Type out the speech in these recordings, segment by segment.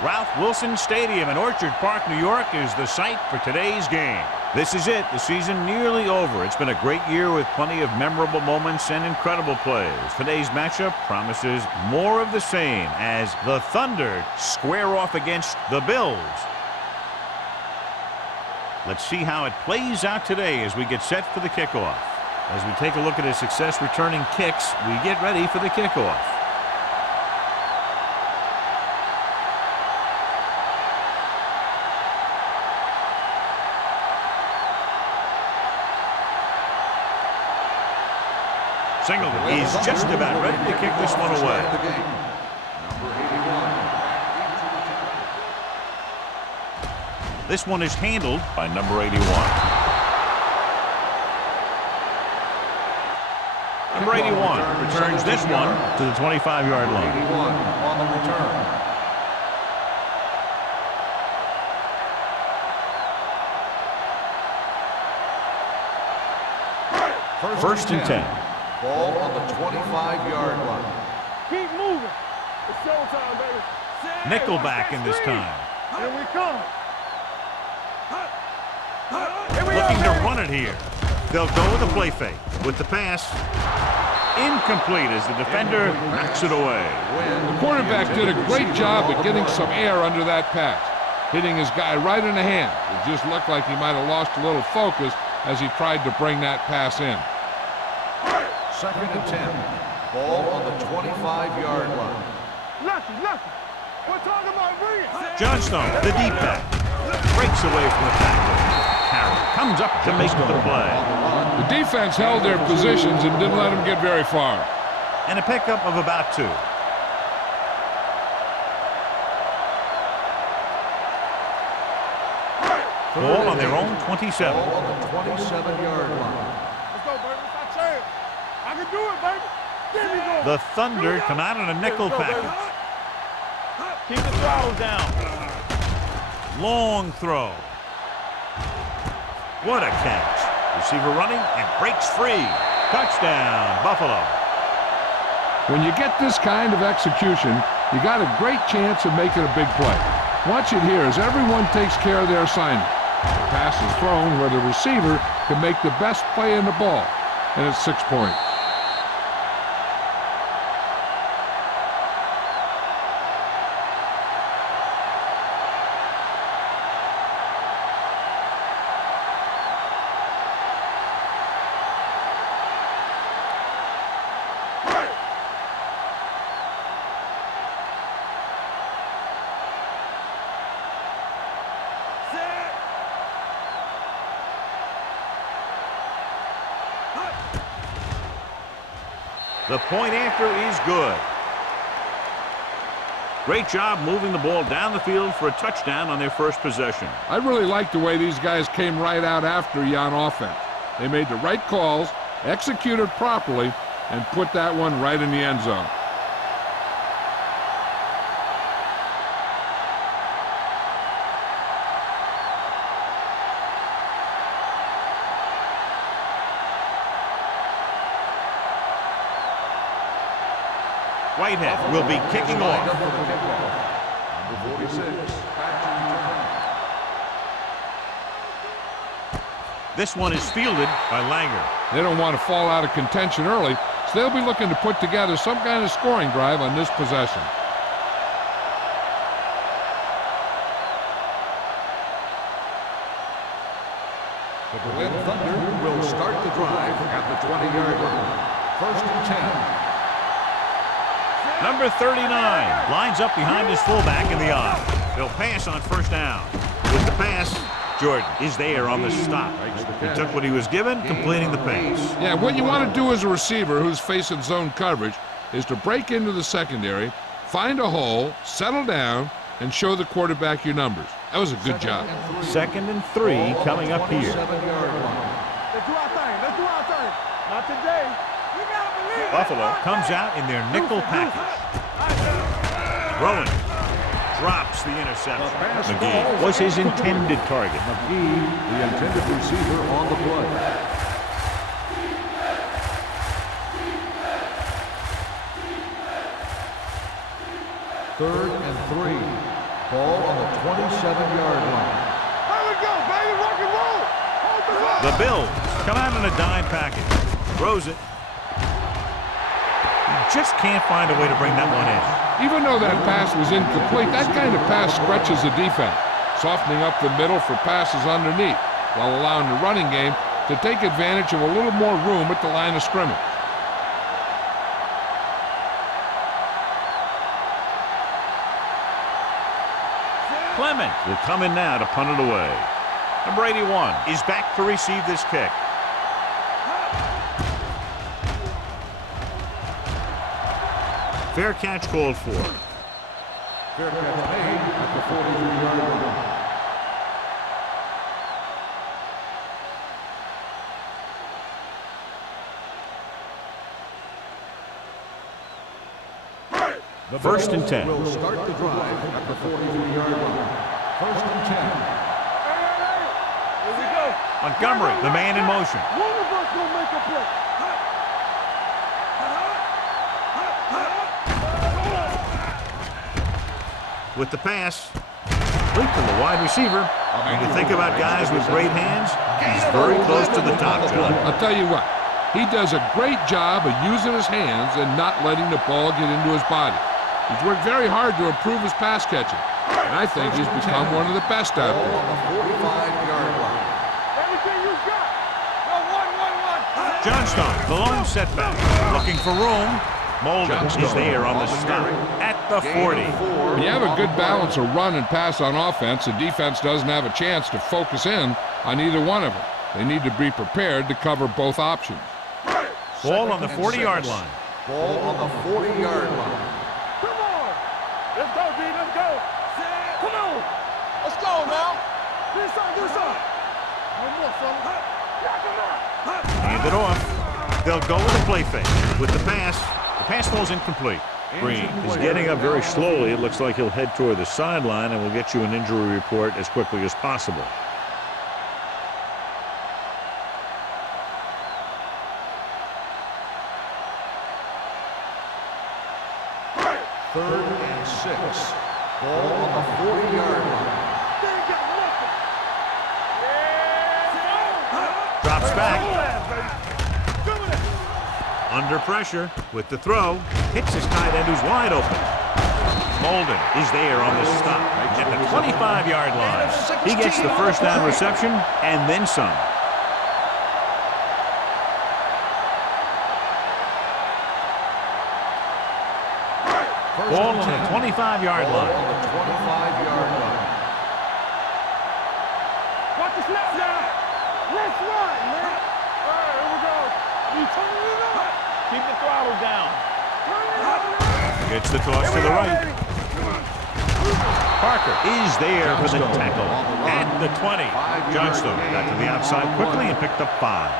Ralph Wilson Stadium in Orchard Park, New York is the site for today's game. This is it, the season nearly over. It's been a great year with plenty of memorable moments and incredible plays. Today's matchup promises more of the same as the Thunder square off against the Bills. Let's see how it plays out today as we get set for the kickoff. As we take a look at his success returning kicks, we get ready for the kickoff. Singleton is just about ready to kick this one away. This one is handled by number 81. Number 81 returns this one to the 25-yard line. 81 on the return. First and 10. Ball on the 25-yard line. Keep moving. It's showtime, baby. Nickelback in this time. Here we come. Looking to run it here. They'll go with a play fake. With the pass, incomplete as the defender knocks it away. The quarterback did a great job of getting some air under that pass, hitting his guy right in the hand. It just looked like he might have lost a little focus as he tried to bring that pass in. Second and 10. Ball on the 25-yard line. Lucky. We're talking about brilliant. Johnstone, the deep back, breaks away from the tackle. Carroll comes up to make the play. The defense held their positions and didn't let them get very far. And a pickup of about 2. Ball on their own 27. Ball on the 27-yard line. Let's go, baby. It's our chance. I can do it, baby. There we go. The Thunder come out in a nickel package. Keep the throttle down. Long throw. What a catch. Receiver running and breaks free. Touchdown, Buffalo. When you get this kind of execution, you got a great chance of making a big play. Watch it here as everyone takes care of their assignment. The pass is thrown where the receiver can make the best play in the ball, and it's 6 points. The point after is good. Great job moving the ball down the field for a touchdown on their first possession. I really like the way these guys came right out after you on offense. They made the right calls, executed properly, and put that one right in the end zone. Whitehead will be kicking off. Number 46. This one is fielded by Langer. They don't want to fall out of contention early, so they'll be looking to put together some kind of scoring drive on this possession. The Berlin Thunder will start the drive at the 20-yard line. First and 10. Number 39 lines up behind his fullback in the eye. They'll pass on first down. With the pass, Jordan is there on the stop. He took what he was given, completing the pass. Yeah, what you want to do as a receiver who's facing zone coverage is to break into the secondary, find a hole, settle down, and show the quarterback your numbers. That was a good job. 2nd and 3 coming up here. Let's do our thing. Let's do our thing. Not today. We gotta believe. Buffalo comes out in their nickel package. Rowan drops the interception. McGee was his intended target. McGee, the intended receiver on the play. Third and 3. Ball on the 27-yard line. There we go, baby. Rock and roll. Hold the ball. The Bills come out in a dime package. Throws it. He just can't find a way to bring that one in. Even though that pass was incomplete, that kind of pass stretches the defense, softening up the middle for passes underneath, while allowing the running game to take advantage of a little more room at the line of scrimmage. Clement will come in now to punt it away. Number 81 is back to receive this kick. Fair catch called for. Fair catch made at the 43-yard line. The First and 10. Will start the drive at the 43-yard line. First and 10. Here we go. Montgomery, the man in motion. One of us will make a play. With the pass, complete to the wide receiver. When you think about guys with great hands, he's very close to the top, John. I'll tell you what, he does a great job of using his hands and not letting the ball get into his body. He's worked very hard to improve his pass catching, and I think he's become one of the best out Ball there. on the 45-yard line. Everything you got. Go, one. Johnstone, the lone setback, looking for room. Molden is there on the stop at the 40. When you have a good balance of run and pass on offense, the defense doesn't have a chance to focus in on either one of them. They need to be prepared to cover both options. Ball on the 40-yard line. Ball on the 40-yard line. Come on. Let's go, D. Let's go. Come on. Let's go now. Do something. One more, son. Knock him out. Hand it off. They'll go with the play fake. With the pass falls incomplete. Green is getting up very slowly. It looks like he'll head toward the sideline, and we'll get you an injury report as quickly as possible. Third and 6. Ball on the 40-yard line. They ain't got nothing. Drops back. Come on. Under pressure with the throw. Hits his tight end who's wide open. Molden is there on the stop at the 25-yard line. He gets the first down reception and then some. Ball on the 25-yard Ball line. on the 25-yard line. Watch the snap now. Let's run, man. All right, here we go. You turning it up. Keep the throttle down. Turn it up. Gets the toss to the right. Parker is there for the tackle at the 20. Johnstone got to the outside quickly and picked up 5.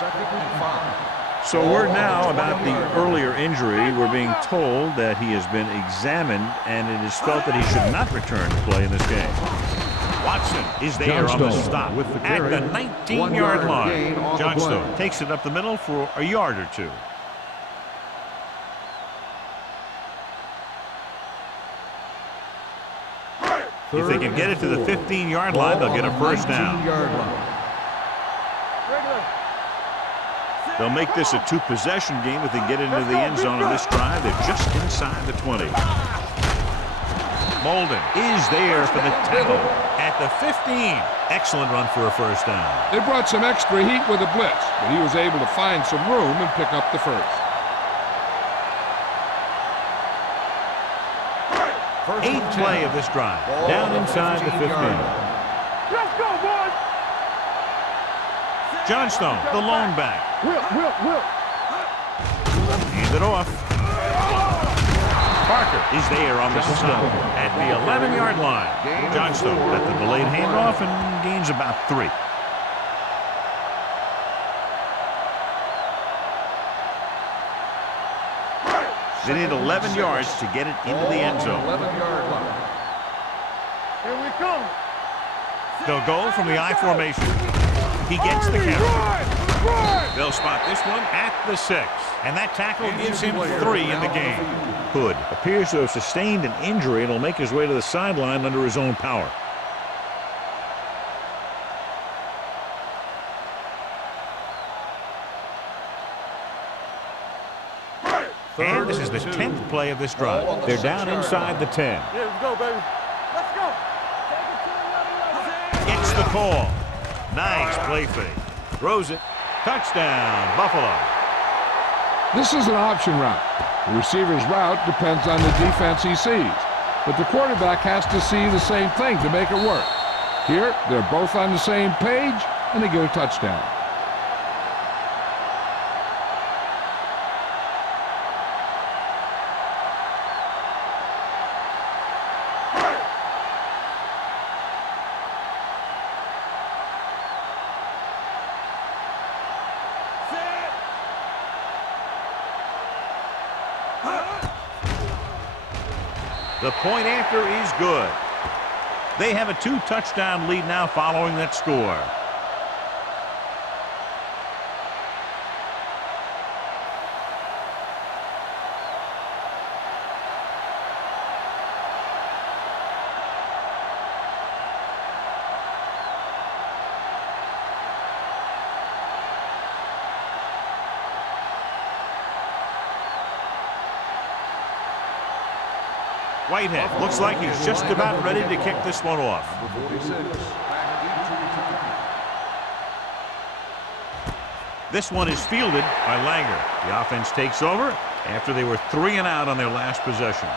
Second and 5. So word now about the earlier injury. We're being told that he has been examined and it is felt that he should not return to play in this game. Watson is there on the stop with the at carry. the 19-yard 1 yard gain line. on the Johnstone play. takes it up the middle for a yard or two. If they can get it to the 15-yard line, they'll get a first down. 19-yard line. Regular. They'll make this a two-possession game if they get into the end zone on this drive. They're just inside the 20. Molden is there for the tackle at the 15. Excellent run for a first down. They brought some extra heat with a blitz, but he was able to find some room and pick up the first. Eighth play of this drive. Down inside the 15. Let's go, boys. Johnstone, the lone back. Whip. Hand it off. Parker is there on the stop at the 11-yard line. Johnstone got the delayed handoff and gains about 3. They need 11 yards to get it into the end zone. 11-yard line. Here we come. They'll go from the I formation. He gets the carry. Run. They'll spot this one at the 6. And that tackle gives him 3 in the game. Hood appears to have sustained an injury and will make his way to the sideline under his own power. And this is the 10th play of this drive. They're down inside the 10. Yeah, let's go, baby. Let's go. Gets the call. Nice play fake. Throws it. Touchdown, Buffalo. This is an option route. The receiver's route depends on the defense he sees, but the quarterback has to see the same thing to make it work. Here, they're both on the same page, and they get a touchdown. The point after is good. They have a 2-touchdown lead now following that score. Whitehead looks like he's just about ready to kick this one off. This one is fielded by Langer. The offense takes over after they were 3 and out on their last possession.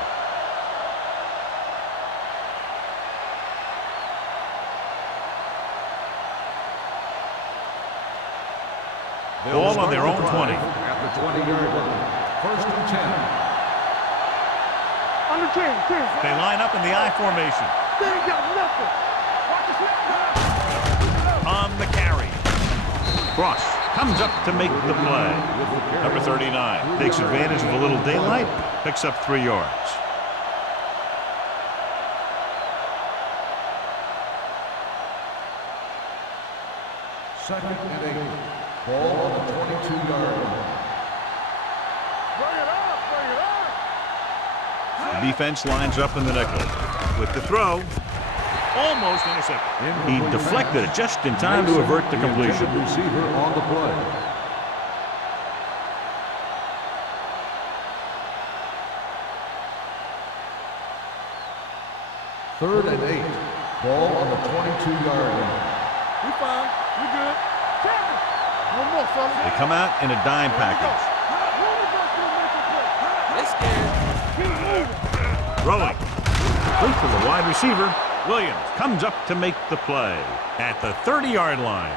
Ball on their own 20. At the 20-yard line. 1st and 10. Under 10. They line up in the I formation. They ain't got nothing. Watch the snap. On the carry. Cross comes up to make the play. Number 39 takes advantage of a little daylight, picks up 3 yards. Second and 8. Ball on the 22-yard line. Bring it up. Bring it up. The defense lines up in the nickel. With the throw, almost intercepted. He deflected it just in time to avert the completion. Receiver on the play. Third and 8. Ball on the 22-yard line. We fine. We good. Tackle. One more, fellas. They come out in a dime package. They scared. Keep moving. Throwing. Complete to the wide receiver. Williams comes up to make the play at the 30-yard line.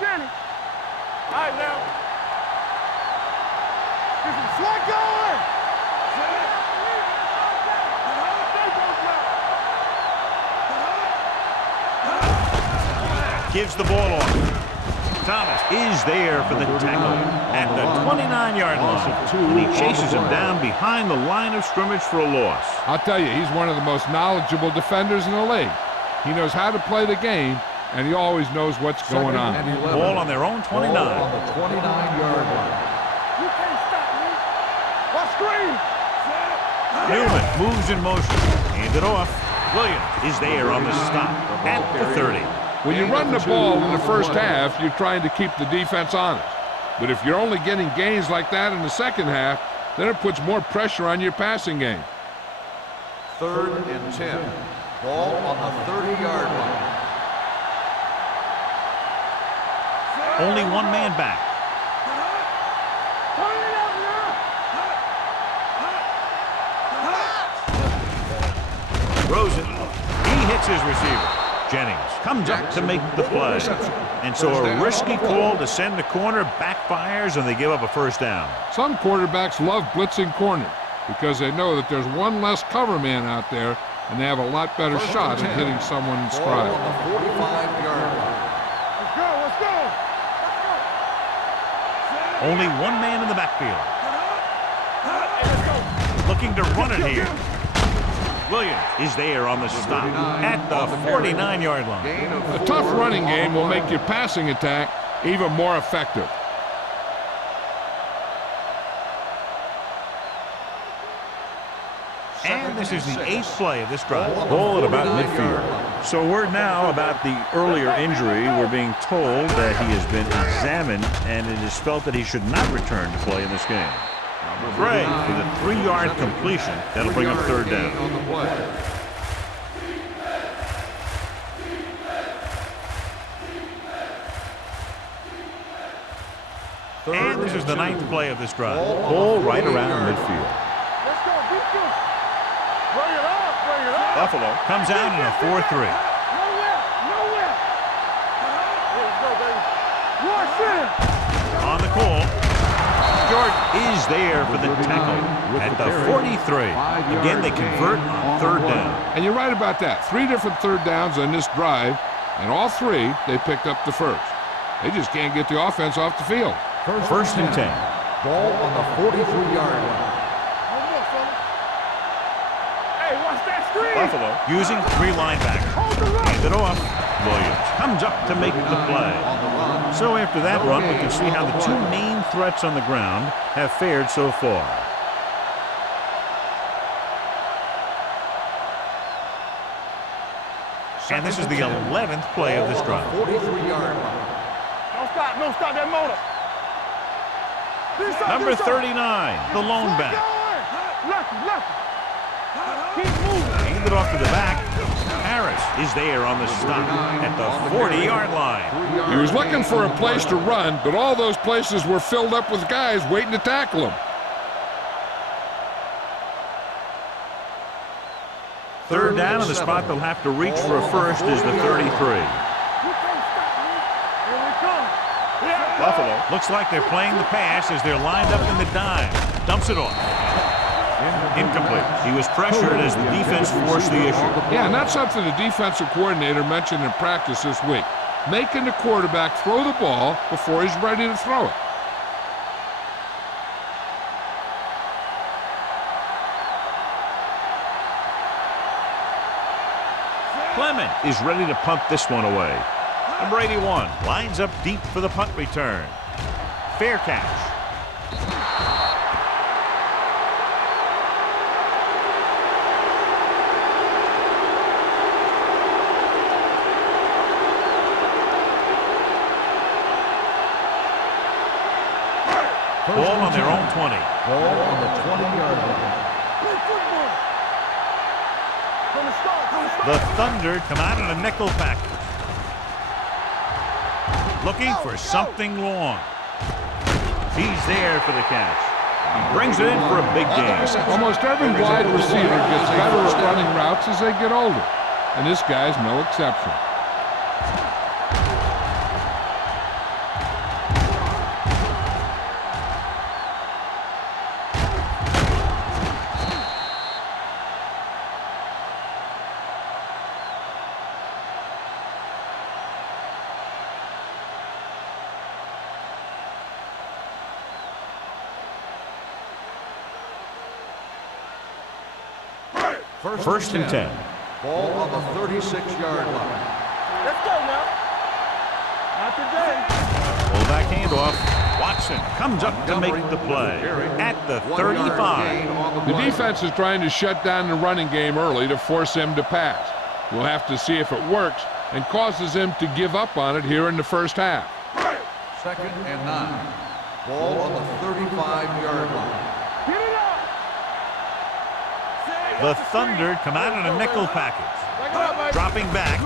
Danny. All right, now. This is slug going. Gives the ball off. Thomas is there for the tackle at the 29-yard line. And he chases him down behind the line of scrimmage for a loss. I'll tell you, he's one of the most knowledgeable defenders in the league. He knows how to play the game, and he always knows what's going on. Ball on their own 29. Ball on the 29-yard line. You can't stop me. What screen? Newman moves in motion. Hand it off. Williams is there on the stop at the 30. When you run the ball in the first half, you're trying to keep the defense honest. But if you're only getting gains like that in the second half, then it puts more pressure on your passing game. 3rd and 10. Ball on the 30-yard line. Only one man back. Throws it. He hits his receiver. Jennings comes up to make the play. And so a risky call to send the corner backfires, and they give up a first down. Some quarterbacks love blitzing corners because they know that there's one less cover man out there and they have a lot better shot at hitting someone in stride. Ball on the 45-yard line. Let's go, let's go. Only one man in the backfield. Looking to run it here. Williams is there on the stop at the 49-yard line. A tough running game will make your passing attack even more effective. And this is the 8th play of this drive. Ball at about midfield. So word now about the earlier injury. We're being told that he has been examined and it is felt that he should not return to play in this game. Gray with a 3-yard completion. That'll bring up 3rd down. And this is the 9th play of this drive. Ball right around midfield. Let's go, beat you. Bring it up, bring it up. Buffalo comes out in a 4-3. Nowhere, nowhere. Here we go, baby. Rush in. On the call. Jordan is there for the tackle at the 43. Again, they convert on 3rd down. And you're right about that. 3 different 3rd downs on this drive, and all 3 they picked up the first. They just can't get the offense off the field. First and 10. Ball on the 43-yard line. No more, fella. Hey, watch that screen. Buffalo using 3 linebackers. Hand it off. Williams comes up to make the play. So after that run, we can see how the 2 main threats on the ground have fared so far. And this is the 11th play of this drive. 43-yard line. No stop that motor. Number 39, the lone back. Keep moving. Hand it off to the back. Harris is there on the stop at the 40-yard line. He was looking for a place to run, but all those places were filled up with guys waiting to tackle him. 3rd down, and the spot they'll have to reach for a first is the 33. Buffalo looks like they're playing the pass as they're lined up in the dime. Dumps it off. Incomplete. He was pressured as the defense forced the issue. Yeah, and that's something the defensive coordinator mentioned in practice this week. Making the quarterback throw the ball before he's ready to throw it. Clement is ready to punt this one away. Number 81 lines up deep for the punt return. Fair catch. Ball on their own 20. Ball on the 20-yard line. The Thunder come out in a nickel package. Looking for something long. He's there for the catch. He brings it in for a big game. Almost every wide receiver gets better at running routes as they get older, and this guy's no exception. First and 10. Ball on the 36-yard line. Let's go now. Not today. Pull back handoff. Watson comes up to make the play at the 35. The defense is trying to shut down the running game early to force him to pass. We'll have to see if it works and causes him to give up on it here in the first half. 2nd and 9. Ball on the 35-yard line. Get it up. The Thunder come out in a nickel package. Dropping back.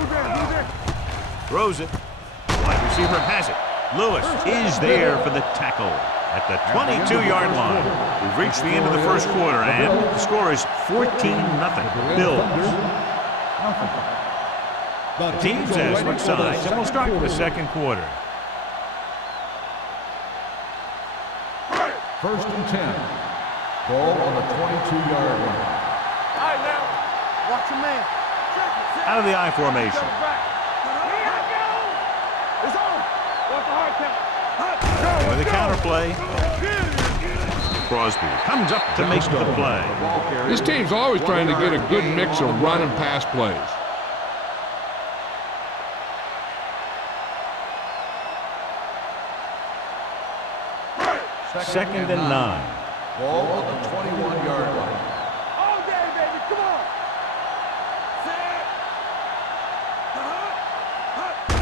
Throws it. Wide receiver has it. Lewis is there for the tackle at the 22-yard line. We've reached the end of the first quarter, and the score is 14-0. Bills. The teams have switched sides, and we'll start with the second quarter. 1st and 10. Ball on the 22-yard line. All right, now. Watch your man. Out of the I formation. It's on. Watch the hard count. With the counter play. Crosby comes up to make the play. This team's always trying to get a good mix of run and pass plays. Second and 9. Ball on the 21-yard line. All day, baby. Come on.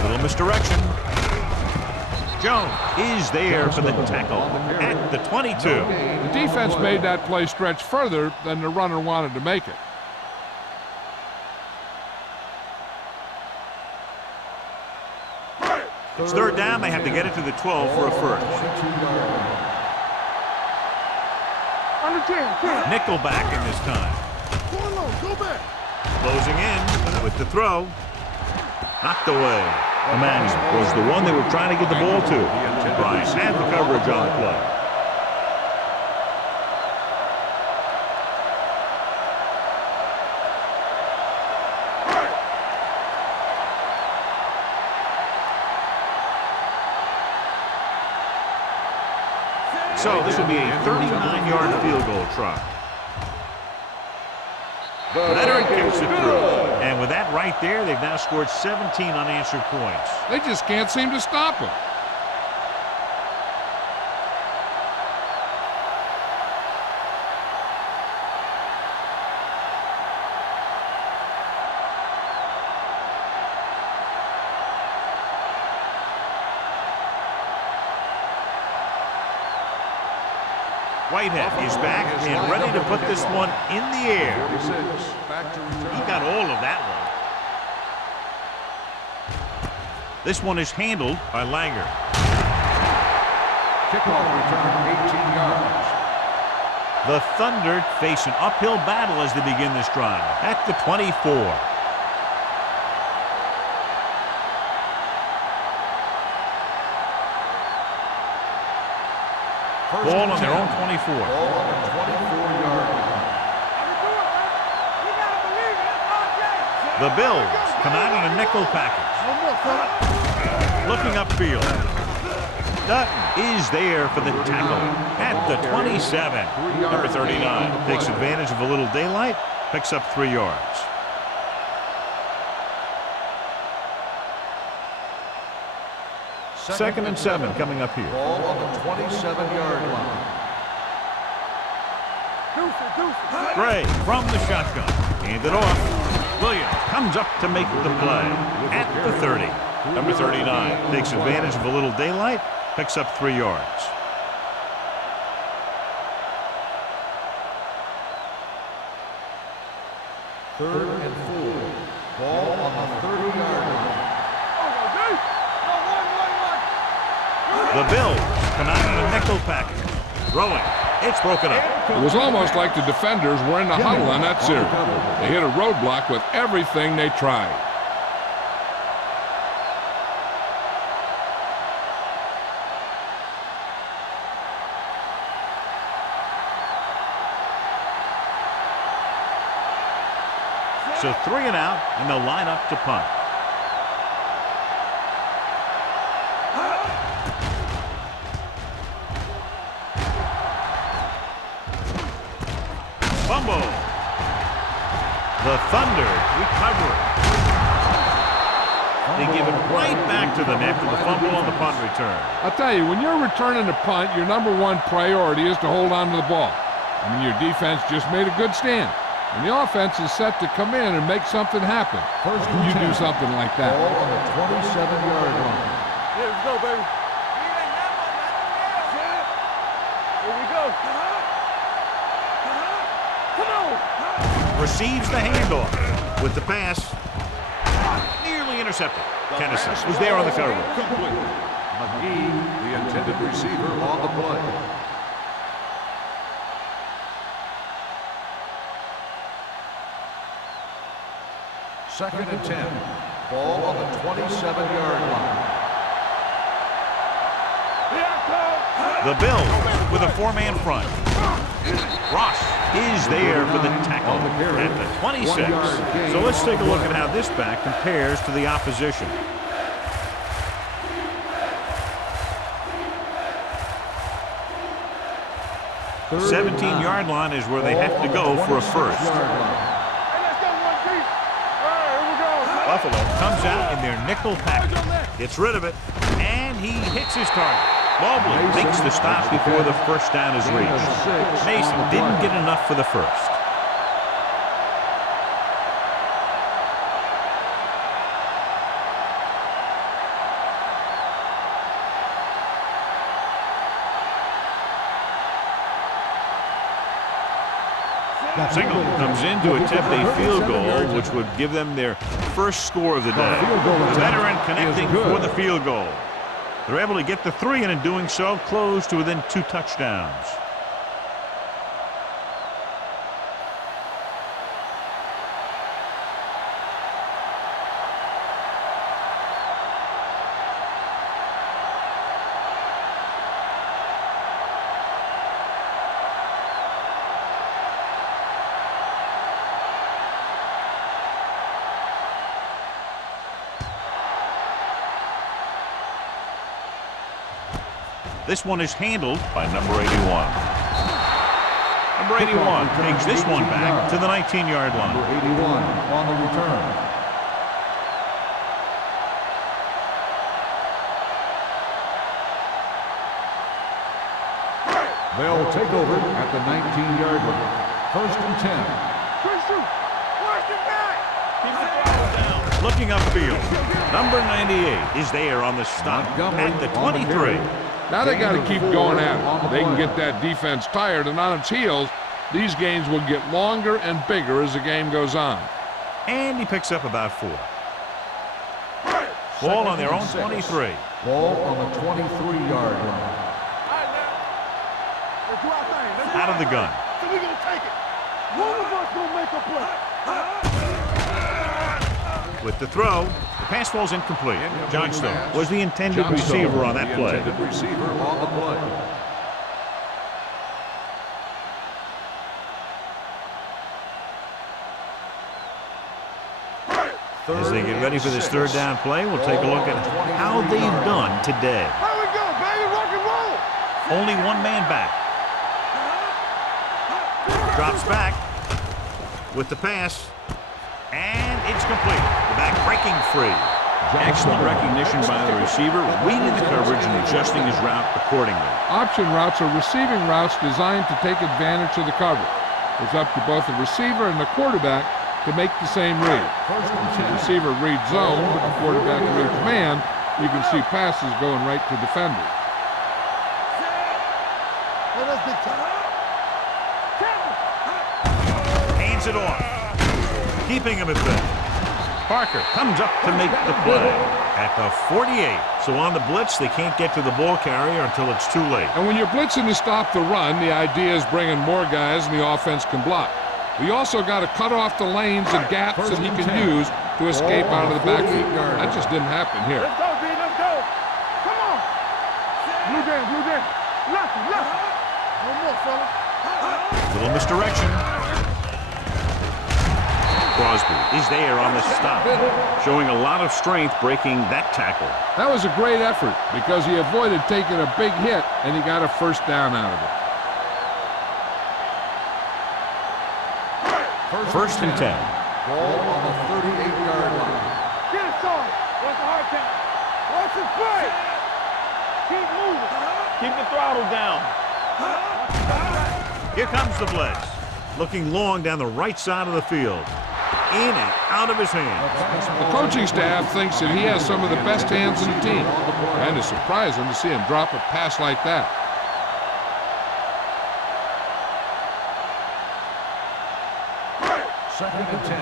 Little misdirection. Jones is there for the tackle at the 22. The defense made that play stretch further than the runner wanted to make it. It's third down. They have to get it to the 12 for a first. Under 10. Nickel back in this time. Go along. Go back. Closing in with the throw. Knocked away. Emmanuel was the one they were trying to get the ball to. Bryce had the coverage on the play. So this will be a 39-yard field goal try. Leonard kicks it through. And with that right there, they've now scored 17 unanswered points. They just can't seem to stop him. Whitehead is back and ready to put this one in the air. He got all of that one. This one is handled by Langer. Kickoff return, 18 yards. The Thunder face an uphill battle as they begin this drive at the 24. Ball on their own 24. Ball on the 24-yard line. The Bills come out in a nickel package. Looking upfield. Dutton is there for the tackle at the 27. Number 39 takes advantage of a little daylight, picks up 3 yards. Second and 7 coming up here. Ball on the 27-yard line. Gray from the shotgun. Handed off. Williams comes up to make the play at the 30. Number 39 takes advantage of a little daylight, picks up 3 yards. Third and 4. Ball on the 30-yard line. The Bills come out in a nickel package. Throwing. It's broken up. It was almost like the defenders were in the huddle on that series. They hit a roadblock with everything they tried. So 3 and out, and they'll line up to punt. Fumble. The Thunder recover. They give it right back to them after the fumble on the punt return. I'll tell you, when you're returning a punt, your number one priority is to hold on to the ball. I mean, your defense just made a good stand. And the offense is set to come in and make something happen. First, you do something like that. Ball on the 27-yard line. Here we go, baby. Here we go. Come on. Receives the handoff with the pass. Nearly intercepted. Tennessee was there on the cover. McGee, the intended receiver, on the play. Second and 10. Ball on the 27-yard line. The Bills with a 4-man front. Ross is there for the tackle at the 26. So let's take a look at how this back compares to the opposition. The 17-yard line is where they have to go for a first. Buffalo comes out in their nickel package, gets rid of it, and he hits his target. Mobley makes the stop before the first down is reached. Mason didn't get enough for the first. Singleton comes in to attempt a field goal, which would give them their first score of the day. The veteran connecting for the field goal. They're able to get the 3, and in doing so, close to within 2 touchdowns. This one is handled by number 81. Number 81 takes this one back to the 19-yard line. Number 81 on the return. They'll take over at the 19-yard line. First and 10. Looking upfield, number 98 is there on the stop at the 23. Now they got to keep going at it. They can get that defense tired and on its heels. These games will get longer and bigger as the game goes on. And he picks up about 4. Ball on their own 23. Ball on the 23-yard line. Out of the gun. So we're going to take it. One of us going to make a play. With the throw, the pass falls incomplete. Johnstone was the intended receiver on that play. Intended receiver on the play. As they get ready for this third down play, we'll take a look at how they've done today. There we go, baby. Rock and roll. Only one man back. Drops back with the pass, and it's complete. The back breaking free. Excellent recognition by the receiver, reading the coverage and adjusting his route accordingly. Option routes are receiving routes designed to take advantage of the coverage. It's up to both the receiver and the quarterback to make the same read. If the receiver reads zone, but the quarterback reads man, you can see passes going right to defenders. Hands it off, keeping him at bay. Parker comes up to make the play at the 48. So on the blitz, they can't get to the ball carrier until it's too late. And when you're blitzing to stop the run, the idea is bringing more guys and the offense can block. We also got to cut off the lanes and gaps that he can use to escape out of the backfield. That just didn't happen here. Let's go, B. Let's go. Come on. Blue game, blue game. Left, left. No more, fella. Little misdirection. Crosby is there on the stop, showing a lot of strength breaking that tackle. That was a great effort because he avoided taking a big hit and he got a first down out of it. First and 10. Ball on the 38-yard line. Get it, son. What's the hard count? What's the play? Keep moving. Keep the throttle down. Here comes the blitz. Looking long down the right side of the field. In and out of his hands. The coaching staff thinks that he has some of the best hands in the team. And it's surprising to see him drop a pass like that. Second and 10.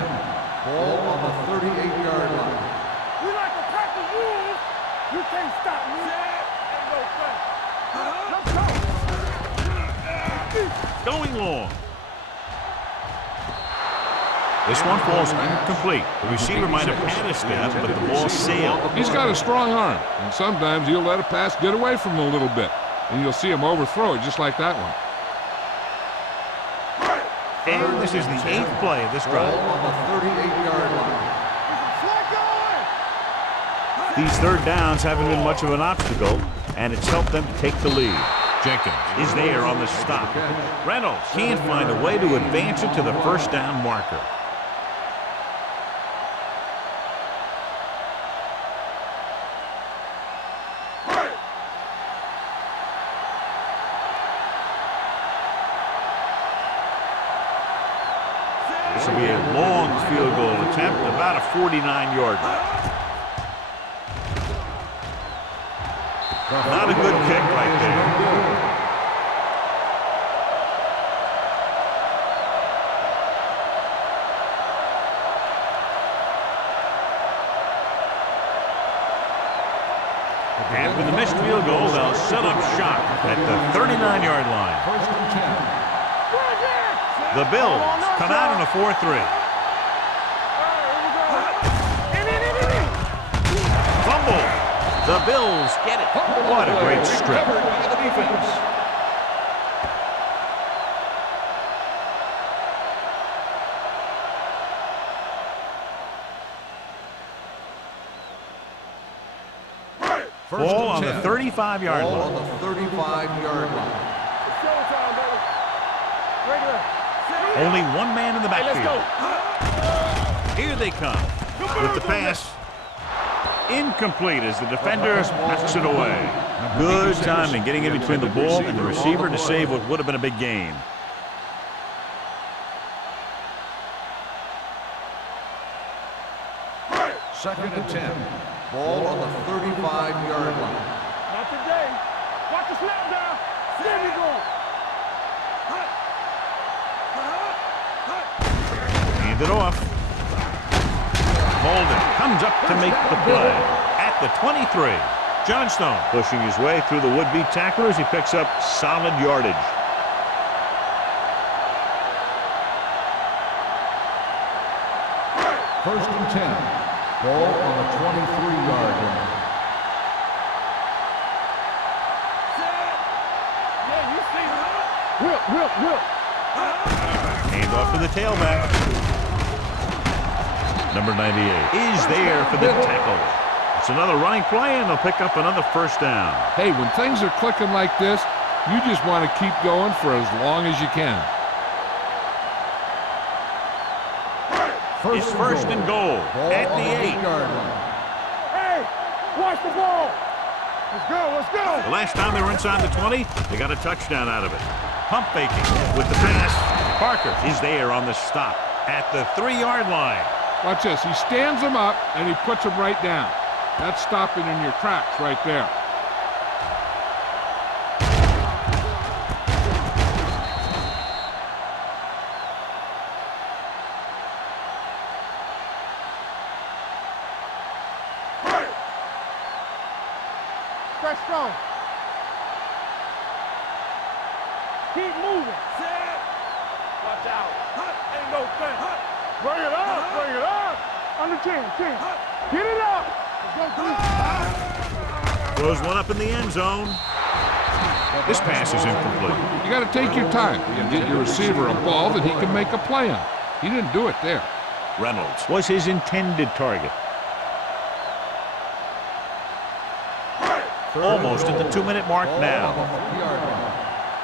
Ball on the 38-yard line. We like a pack of wolves. You can't stop me. Ain't no play. Let's go. Going long. This one falls incomplete. The receiver might have had a step, but the ball sailed. He's got a strong arm, and sometimes he'll let a pass get away from him a little bit. And you'll see him overthrow it just like that one. And this is the 8th play of this drive. Ball on the 38-yard line. These third downs haven't been much of an obstacle, and it's helped them to take the lead. Jenkins is there on the stop. Reynolds can't find a way to advance it to the first down marker. This will be a long field goal attempt, about a 49-yard line. Not a good kick right there. After the missed field goal, they'll set up shop at the 39-yard line. First and 10. The Bills come out on a 4-3. Fumble. The Bills get it. What a great strip. Covered by the defense. Ball on the 35-yard Ball line. on the 35-yard line. Only one man in the backfield. Here they come with the pass. Incomplete as the defender knocks it away. Good timing getting in between the ball and the receiver to save what would have been a big gain. Second and 10. Ball on the 35-yard line. Not today. Watch the snap down. There we go. Hand it off. Molden comes up to make the play at the 23. Johnstone pushing his way through the would-be tacklers. He picks up solid yardage. First and 10. Ball on the 23-yard line. Whip. Hand off to the tailback. Number 98 is there for the tackle. It's another running play, and they'll pick up another first down. Hey, when things are clicking like this, you just want to keep going for as long as you can. It's first and goal at the 8. Hey, watch the ball. Let's go. The last time they were inside the 20, they got a touchdown out of it. Pump faking with the pass. Parker is there on the stop at the 3-yard line. Watch this. He stands them up, and he puts them right down. That's stopping in your tracks right there. Stretch strong. Keep moving. Watch out. Ain't no thing. Bring it up. On the 10. Get it up. Let's go, Throws one up in the end zone. This pass is incomplete. You got to take your time. You get your receiver a ball that he can make a play on. He didn't do it there. Reynolds was his intended target. Almost at the 2-minute mark now.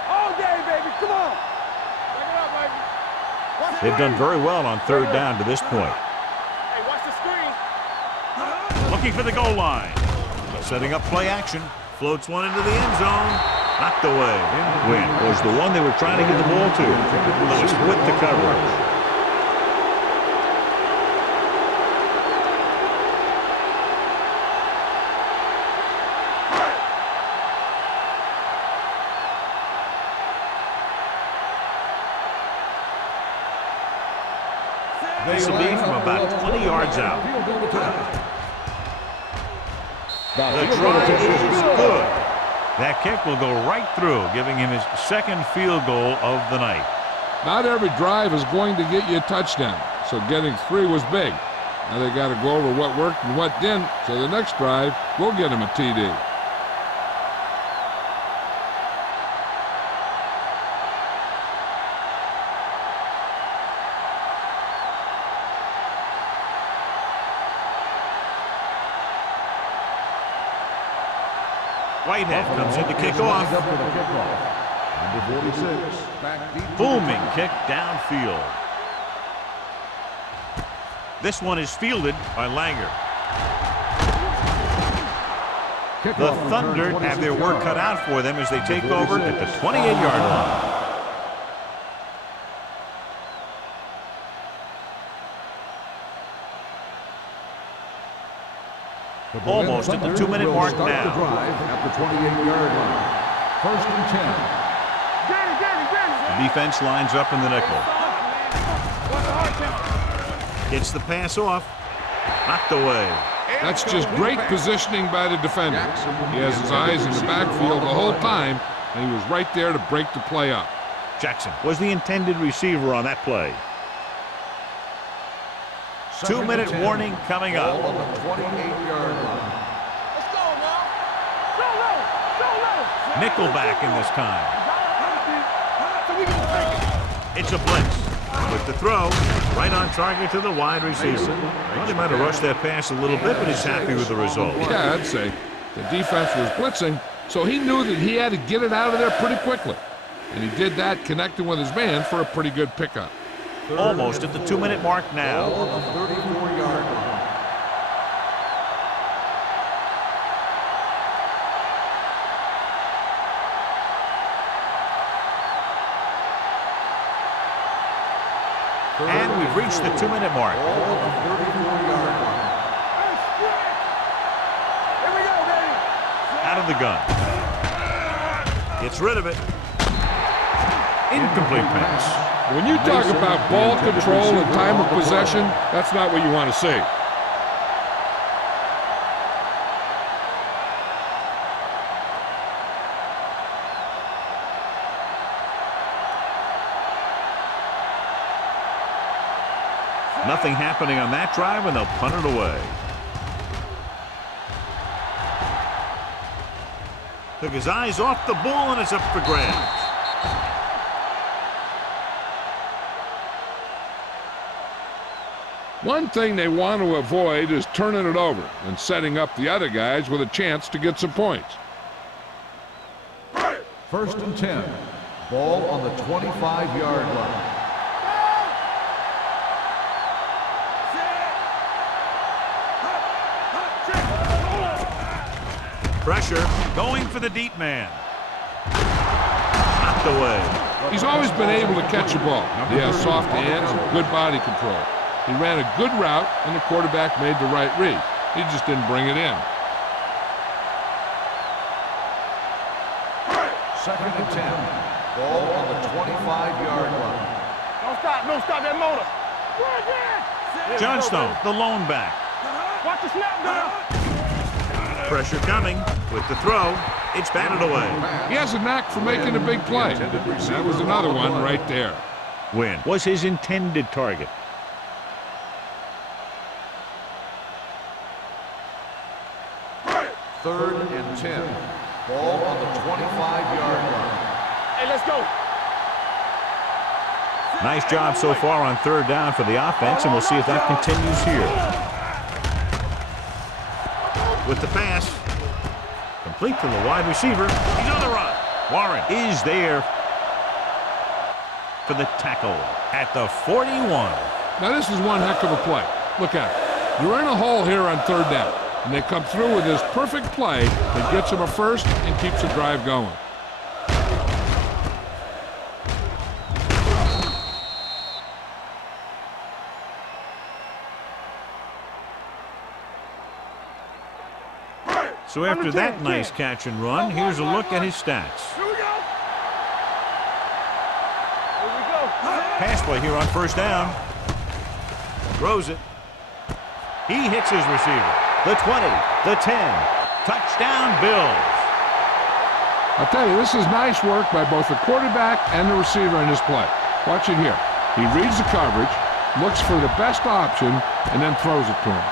all day, baby. Come on. Bring it up, baby. Watch They've done very well on third down to this point. Hey, watch the screen. Looking for the goal line. Setting up play action. Floats one into the end zone. Knocked away. Win was the one they were trying to get the ball to. Lewis with the coverage. This will be from about 20 yards out. The try is good. That kick will go right through, giving him his second field goal of the night. Not every drive is going to get you a touchdown, so getting 3 was big. Now they got to go over what worked and what didn't, so the next drive will get him a TD. Whitehead comes in to kick off. Up for the kickoff. Number 46. Back deep. Booming kick downfield. This one is fielded by Langer. The Thunder have their work cut out for them as they take over at the 28-yard line. Almost at the 2-minute mark now. The drive at the 28-yard line. First and 10. The defense lines up in the nickel. Gets the pass off. Knocked away. That's just great positioning by the defender. He has his eyes in the backfield the whole time, and he was right there to break the play up. Jackson was the intended receiver on that play. 2-minute warning coming up. Ball on the 28-yard line. Let's go now. Go low. Nickelback in this time. It's a blitz. With the throw, right on target to the wide receiver. Well, he might have rushed that pass a little bit, but he's happy with the result. Yeah, I'd say the defense was blitzing, so he knew that he had to get it out of there pretty quickly. And he did that, connecting with his man for a pretty good pickup. Almost at the 2-minute mark now. Ball on the 34-yard line. And we've reached the 2-minute mark. Ball on the 34-yard line. Here we go, baby. Out of the gun. Gets rid of it. Incomplete pass. When you talk about ball control and time of possession, that's not what you want to see. Nothing happening on that drive, and they'll punt it away. Took his eyes off the ball, and it's up for grabs. One thing they want to avoid is turning it over and setting up the other guys with a chance to get some points. First and 10. Ball on the 25-yard line. Pressure going for the deep man. Knocked away. He's always been able to catch a ball. He has soft hands and good body control. He ran a good route, and the quarterback made the right read. He just didn't bring it in. Second and 10. Ball on the 25-yard line. Don't stop that motor. Johnstone, the lone back. Watch the snap down. Pressure coming with the throw. It's batted away. He has a knack for making a big play. That was another one right there. Win was his intended target. Third and 10. Ball on the 25-yard line. Hey, let's go. Nice job so far on third down for the offense, and we'll see if that continues here. With the pass, complete to the wide receiver. He's on the run. Warren is there for the tackle at the 41. Now this is one heck of a play. Look at it. You're in a hole here on third down, and they come through with this perfect play that gets them a first and keeps the drive going. So after that nice catch and run, here's a look at his stats. Here we go. Pass play here on first down. Throws it. He hits his receiver. The 20, the 10. Touchdown, Bills. I'll tell you, this is nice work by both the quarterback and the receiver in this play. Watch it here. He reads the coverage, looks for the best option, and then throws it to him.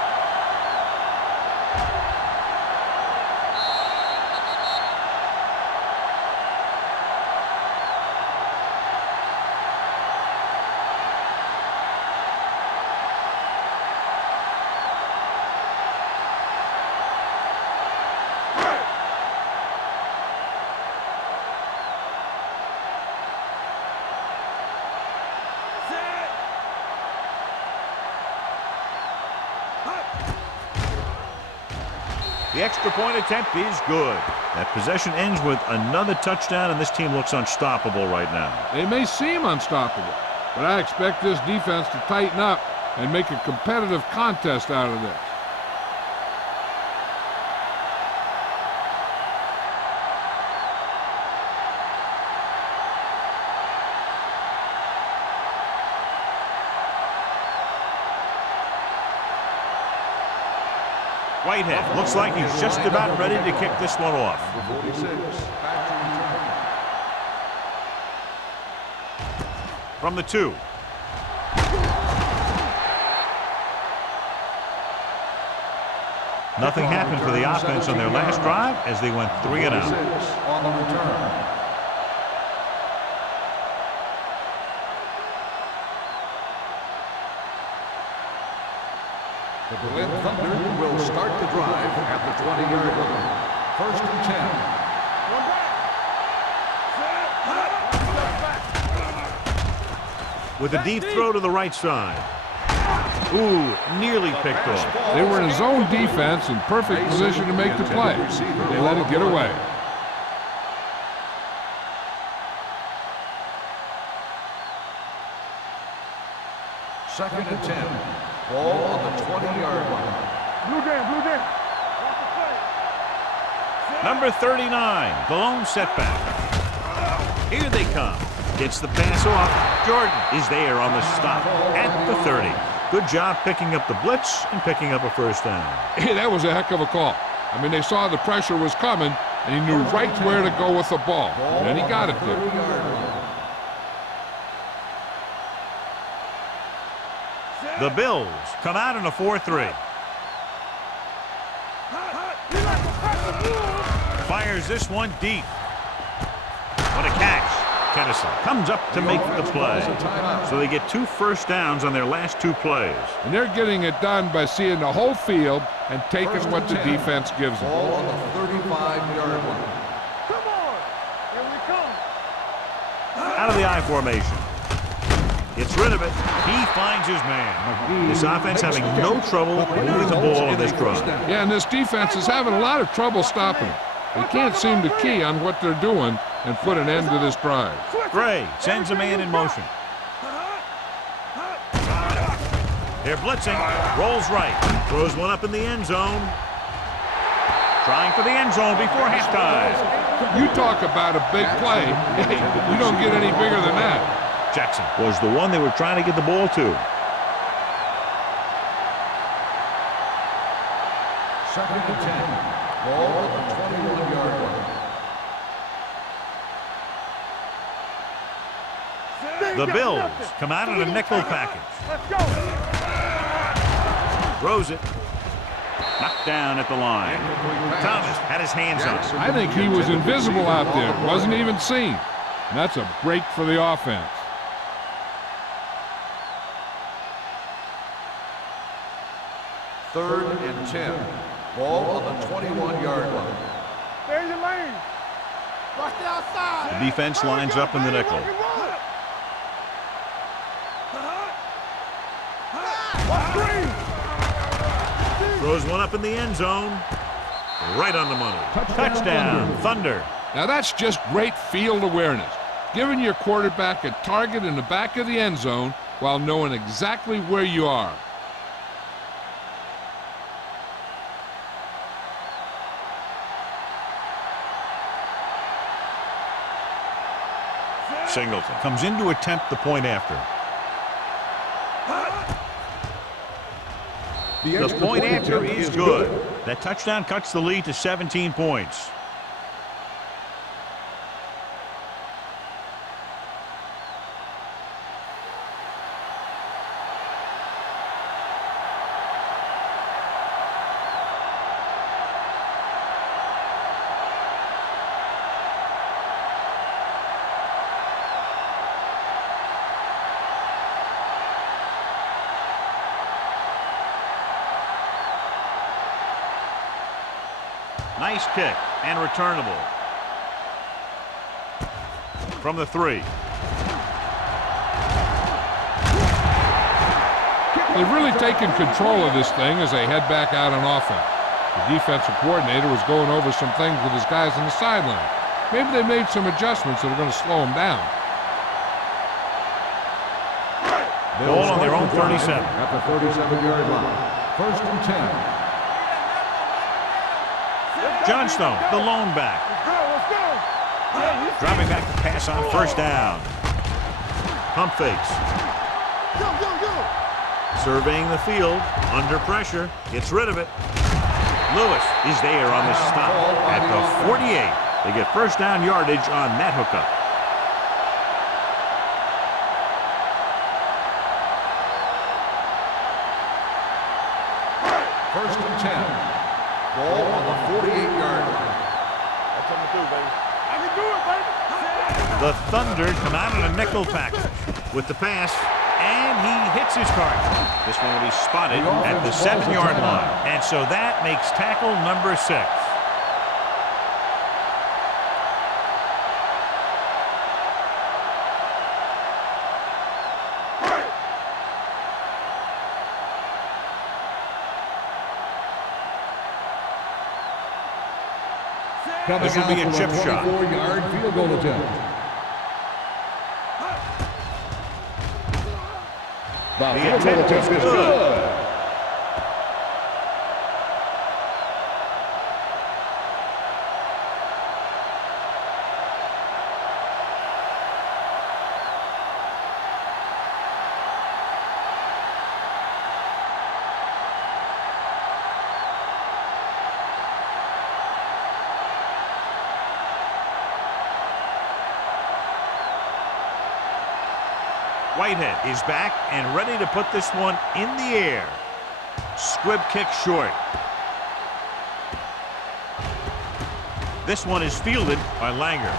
The extra point attempt is good. That possession ends with another touchdown, and this team looks unstoppable right now. They may seem unstoppable, but I expect this defense to tighten up and make a competitive contest out of this. Whitehead looks like he's just about ready to kick this one off. 46, back to return. From the 2. Nothing happened for the offense on their last drive as they went 3 and out. On the return. The Berlin Thunder will start the drive at the 20-yard line. 1st and 10. With a deep throw to the right side. Ooh, nearly picked off. They were in zone defense in perfect position to make the play. They let it get away. Second and 10. Ball on the 20-yard line. Blue game, blue game. Number 39, the lone setback. Here they come. Gets the pass off. Jordan is there on the stop at the 30. Good job picking up the blitz and picking up a first down. Hey, that was a heck of a call. I mean, they saw the pressure was coming, and he knew right where to go with the ball. And he got it there. The Bills come out in a 4-3. Fires this one deep. What a catch. Kennison comes up to make the play. So they get 2 first downs on their last 2 plays. And they're getting it done by seeing the whole field and taking what the defense gives them. Ball on the 35-yard line. Come on. Here we come. Out of the I formation. Gets rid of it. He finds his man. This offense having no trouble moving the ball on this drive. Yeah, and this defense is having a lot of trouble stopping it. They can't seem to key on what they're doing and put an end to this drive. Gray sends a man in motion. They're blitzing. Rolls right. Throws one up in the end zone. Trying for the end zone before halftime. You talk about a big play. Hey, you don't get any bigger than that. Jackson was the one they were trying to get the ball to. Second and 10. Ball on the 21-yard line. The Bills come out in a nickel package. Let's go. Throws it. Knocked down at the line. Thomas had his hands on it. I think he was invisible out there. Wasn't even seen. And that's a break for the offense. Third and 10. Ball on the 21-yard line. There's your lane. Watch it outside. The defense lines up in the nickel. Throws one up in the end zone. Right on the money. Touchdown, Thunder. Now that's just great field awareness. Giving your quarterback a target in the back of the end zone while knowing exactly where you are. Singleton comes in to attempt the point after. The point after is good. That touchdown cuts the lead to 17 points. Nice kick and returnable. From the 3. They've really taken control of this thing as they head back out on offense. The defensive coordinator was going over some things with his guys on the sideline. Maybe they made some adjustments that are going to slow him down. Ball on their own 37. At the 37-yard line. First and 10. Johnstone, the lone back. Let's go. Driving back to pass on first down. Pump fakes. Go. Surveying the field. Under pressure. Gets rid of it. Lewis is there on the stop at the 48. They get first down yardage on that hookup. First and 10. Ball on the 48-yard line. That's what I'm gonna do, baby. I can do it, baby. The Thunder come out in a nickel package with the pass, and he hits his target. This one will be spotted at the 7-yard line. And so that makes tackle number 6. This will be a chip shot. 24-yard field goal attempt. The attempt is good. Whitehead is back and ready to put this one in the air. Squib kick short. This one is fielded by Langer.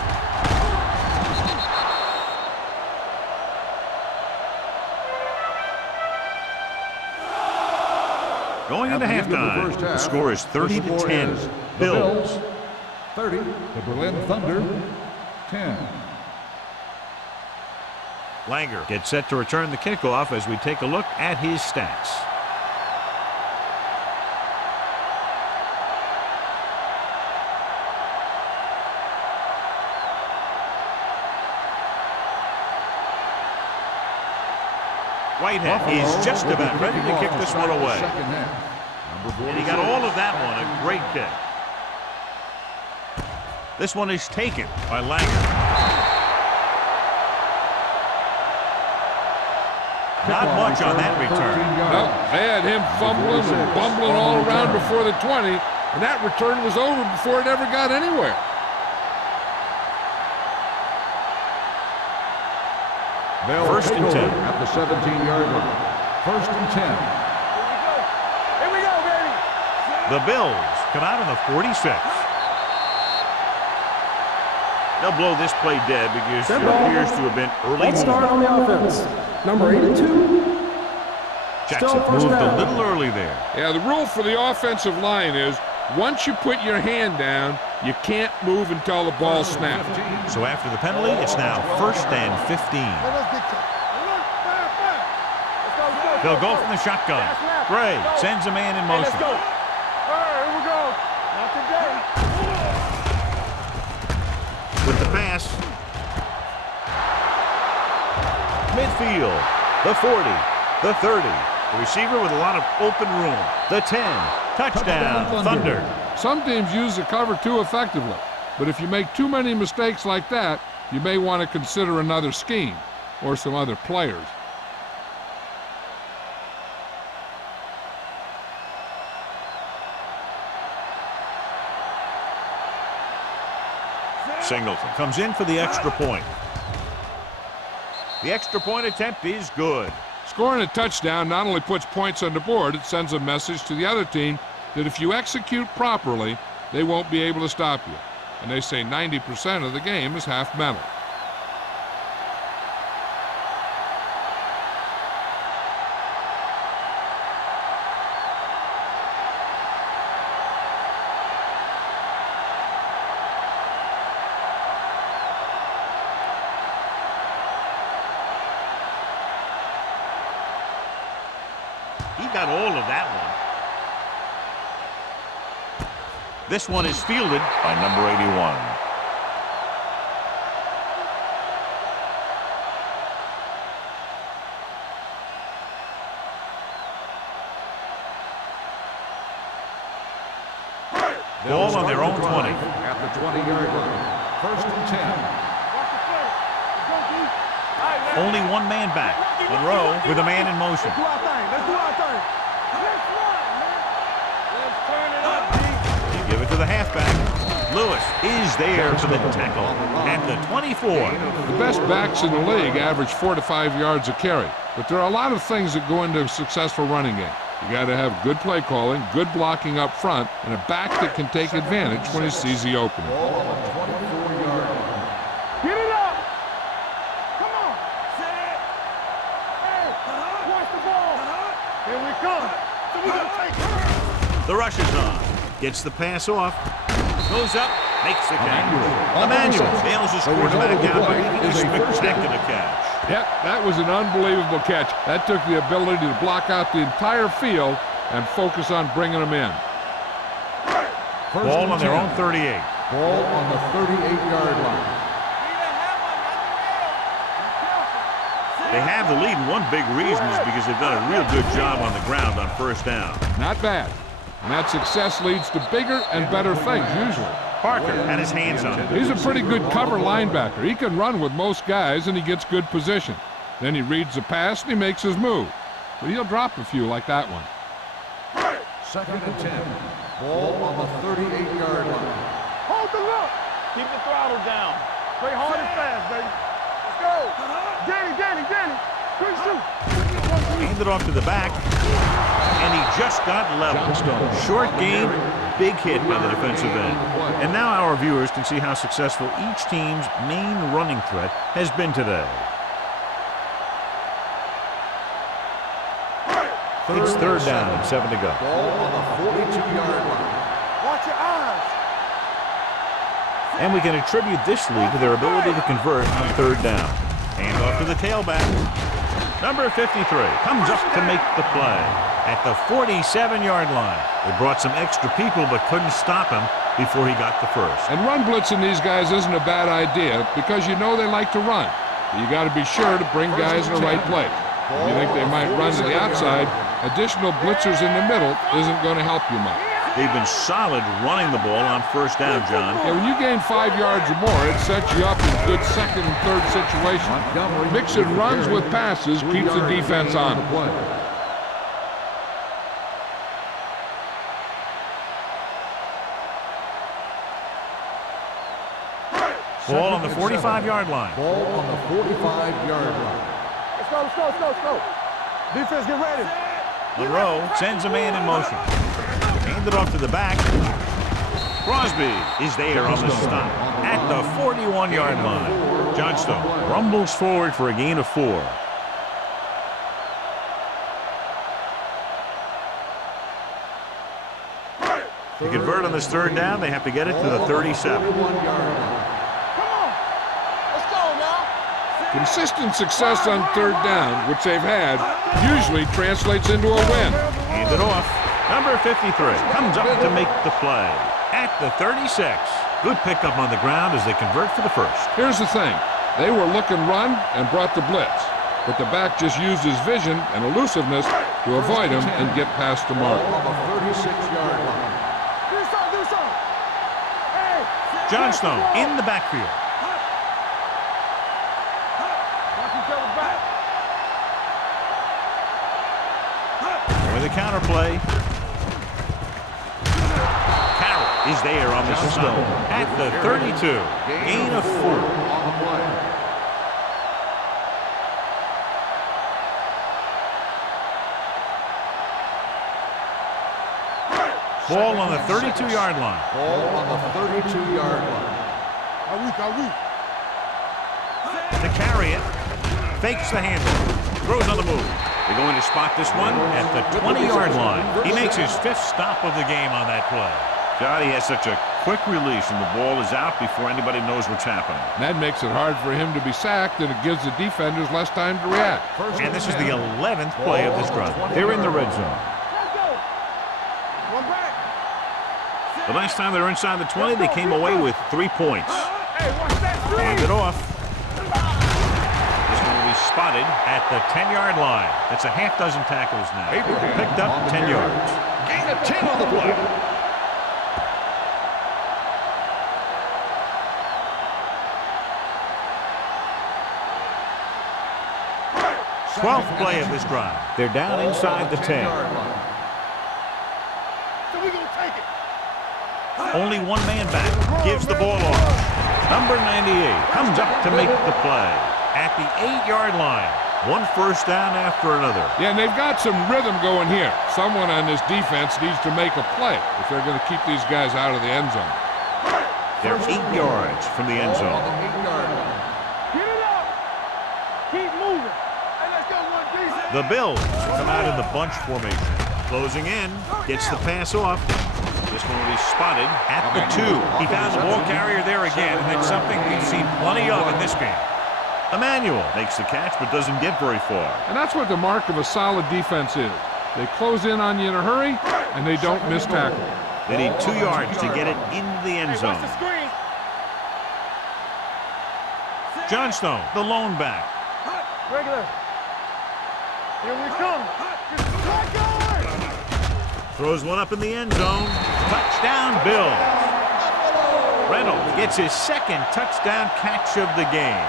Going into halftime, the score is 30-10. Bills. 30. The Berlin Thunder 10. Langer gets set to return the kickoff as we take a look at his stats. Whitehead is just about ready to kick this one away. And he got all of that one, a great kick. This one is taken by Langer. Not much on that return. No, they had him fumbling and bumbling all around before the 20, and that return was over before it ever got anywhere. First and 10. At the 17-yard line. First and 10. Here we go, baby. The Bills come out on the 46. They'll blow this play dead because it appears to have been early. Let's start on the offense. Number 82. Jackson moved a little early there. Yeah, the rule for the offensive line is once you put your hand down, you can't move until the ball snaps. So after the penalty, it's now first and 15. They'll go from the shotgun. Gray sends a man in motion. Let's go. All right, here we go. Not today. With the pass. Midfield. The 40. The 30. The receiver with a lot of open room. The 10. Touchdown, Thunder. Some teams use the cover too effectively, but if you make too many mistakes like that, you may want to consider another scheme or some other players. Singleton comes in for the extra point. The extra point attempt is good. Scoring a touchdown not only puts points on the board, it sends a message to the other team that if you execute properly, they won't be able to stop you. And they say 90% of the game is half mental. He got all of that one. This one is fielded by number 81. Ball on their own 20. At the 20-yard line. First and 10. Only one man back. Monroe with a man in motion. Let's do our thing. Let's do our thing. Let's run, man. Let's turn it up, D. You give it to the halfback. Lewis is there for the tackle at the 24. The best backs in the league average 4 to 5 yards a carry, but there are a lot of things that go into a successful running game. You got to have good play calling, good blocking up front, and a back that can take advantage when he sees the opening. Get it up. Come on. Set. Hey, watch the ball. Here we come. So we're going to take it. The rush is on. Gets the pass off. Goes up. Makes the catch. Emmanuel nails his quarterback out, making a spectacular catch. Yep, that was an unbelievable catch. That took the ability to block out the entire field and focus on bringing them in. Ball on their own 38. Ball on the 38-yard line. They have the lead, and one big reason is because they've done a real good job on the ground on first down. Not bad. And that success leads to bigger and better things, usually. Parker had his hands on it. He's a pretty good cover linebacker. He can run with most guys, and he gets good position. Then he reads the pass, and he makes his move. But he'll drop a few like that one. Second and 10. Ball on the 38-yard line. Hold the look. Keep the throttle down. Play hard and fast, baby. Let's go. Danny. Quick shoot. Handed off to the back, and he just got leveled. Short game, big hit by the defensive end. And now our viewers can see how successful each team's main running threat has been today. It's third down and 7 to go. Ball on the 42-yard line. Watch your eyes. And we can attribute this lead to their ability to convert on third down. Hand off to the tailback. Number 53 comes up to make the play at the 47-yard line. They brought some extra people but couldn't stop him before he got the first. And run blitzing these guys isn't a bad idea because you know they like to run. You got to be sure to bring guys in the right place. If you think they might run to the outside, additional blitzers in the middle isn't going to help you much. They've been solid running the ball on first down, John. Yeah, when you gain 5 yards or more, it sets you up in good second and third situations. Mixing runs with passes keeps the defense on. Ball on the 45-yard line. Ball on the 45-yard line. Let's go. Defense, get ready. Monroe sends a man in motion. Handed off to the back. Crosby is there on the stop at the 41-yard line. Johnstone rumbles forward for a gain of 4. To convert on this third down, they have to get it to the 37. Consistent success on third down, which they've had, usually translates into a win. Handed off. Number 53 comes up to make the play at the 36. Good pickup on the ground as they convert for the first. Here's the thing. They were looking run and brought the blitz, but the back just used his vision and elusiveness to avoid him and get past the mark. On the 36-yard line. Do something. Hey. Johnstone in the backfield. Watch each other back. With a counter play. Is there on the stop at the 32. Gain of 4. On the play. Ball on the 32-yard line. Ball on the 32-yard line. To carry it. Fakes the handle. Throws on the move. They're going to spot this one at the 20-yard line. He makes his 5th stop of the game on that play. God, he has such a quick release, and the ball is out before anybody knows what's happening. That makes it hard for him to be sacked, and it gives the defenders less time to react. And this is the 11th play of this drive. They're in the red zone. Let's go. One back. The last time they were inside the 20, they came away with 3 points. Hey, watch that screen. Hand it off. This one will be spotted at the 10-yard line. That's a half dozen tackles now. Picked up 10 yards. Gain of 10 on the play. Twelfth play of this drive. They're down inside the 10. So we're going to take it. Only one man back. Gives the ball off. Number 98 comes up to make the play. At the 8-yard line. One first down after another. Yeah, and they've got some rhythm going here. Someone on this defense needs to make a play if they're going to keep these guys out of the end zone. They're 8 yards from the end zone. Get it up. Keep moving. Hey, let's go, one piece. The Bills come out in the bunch formation. Closing in. Gets the pass off. This one will be spotted at the 2. He found the ball carrier there again, and that's something we've seen plenty of in this game. Emmanuel makes the catch, but doesn't get very far. And that's what the mark of a solid defense is. They close in on you in a hurry, and they don't miss tackle. They need 2 yards to get it into the end zone. Watch the screen. Johnstone, the lone back. Regular. Here we come. Throws one up in the end zone. Touchdown, Bills. Reynolds gets his second touchdown catch of the game.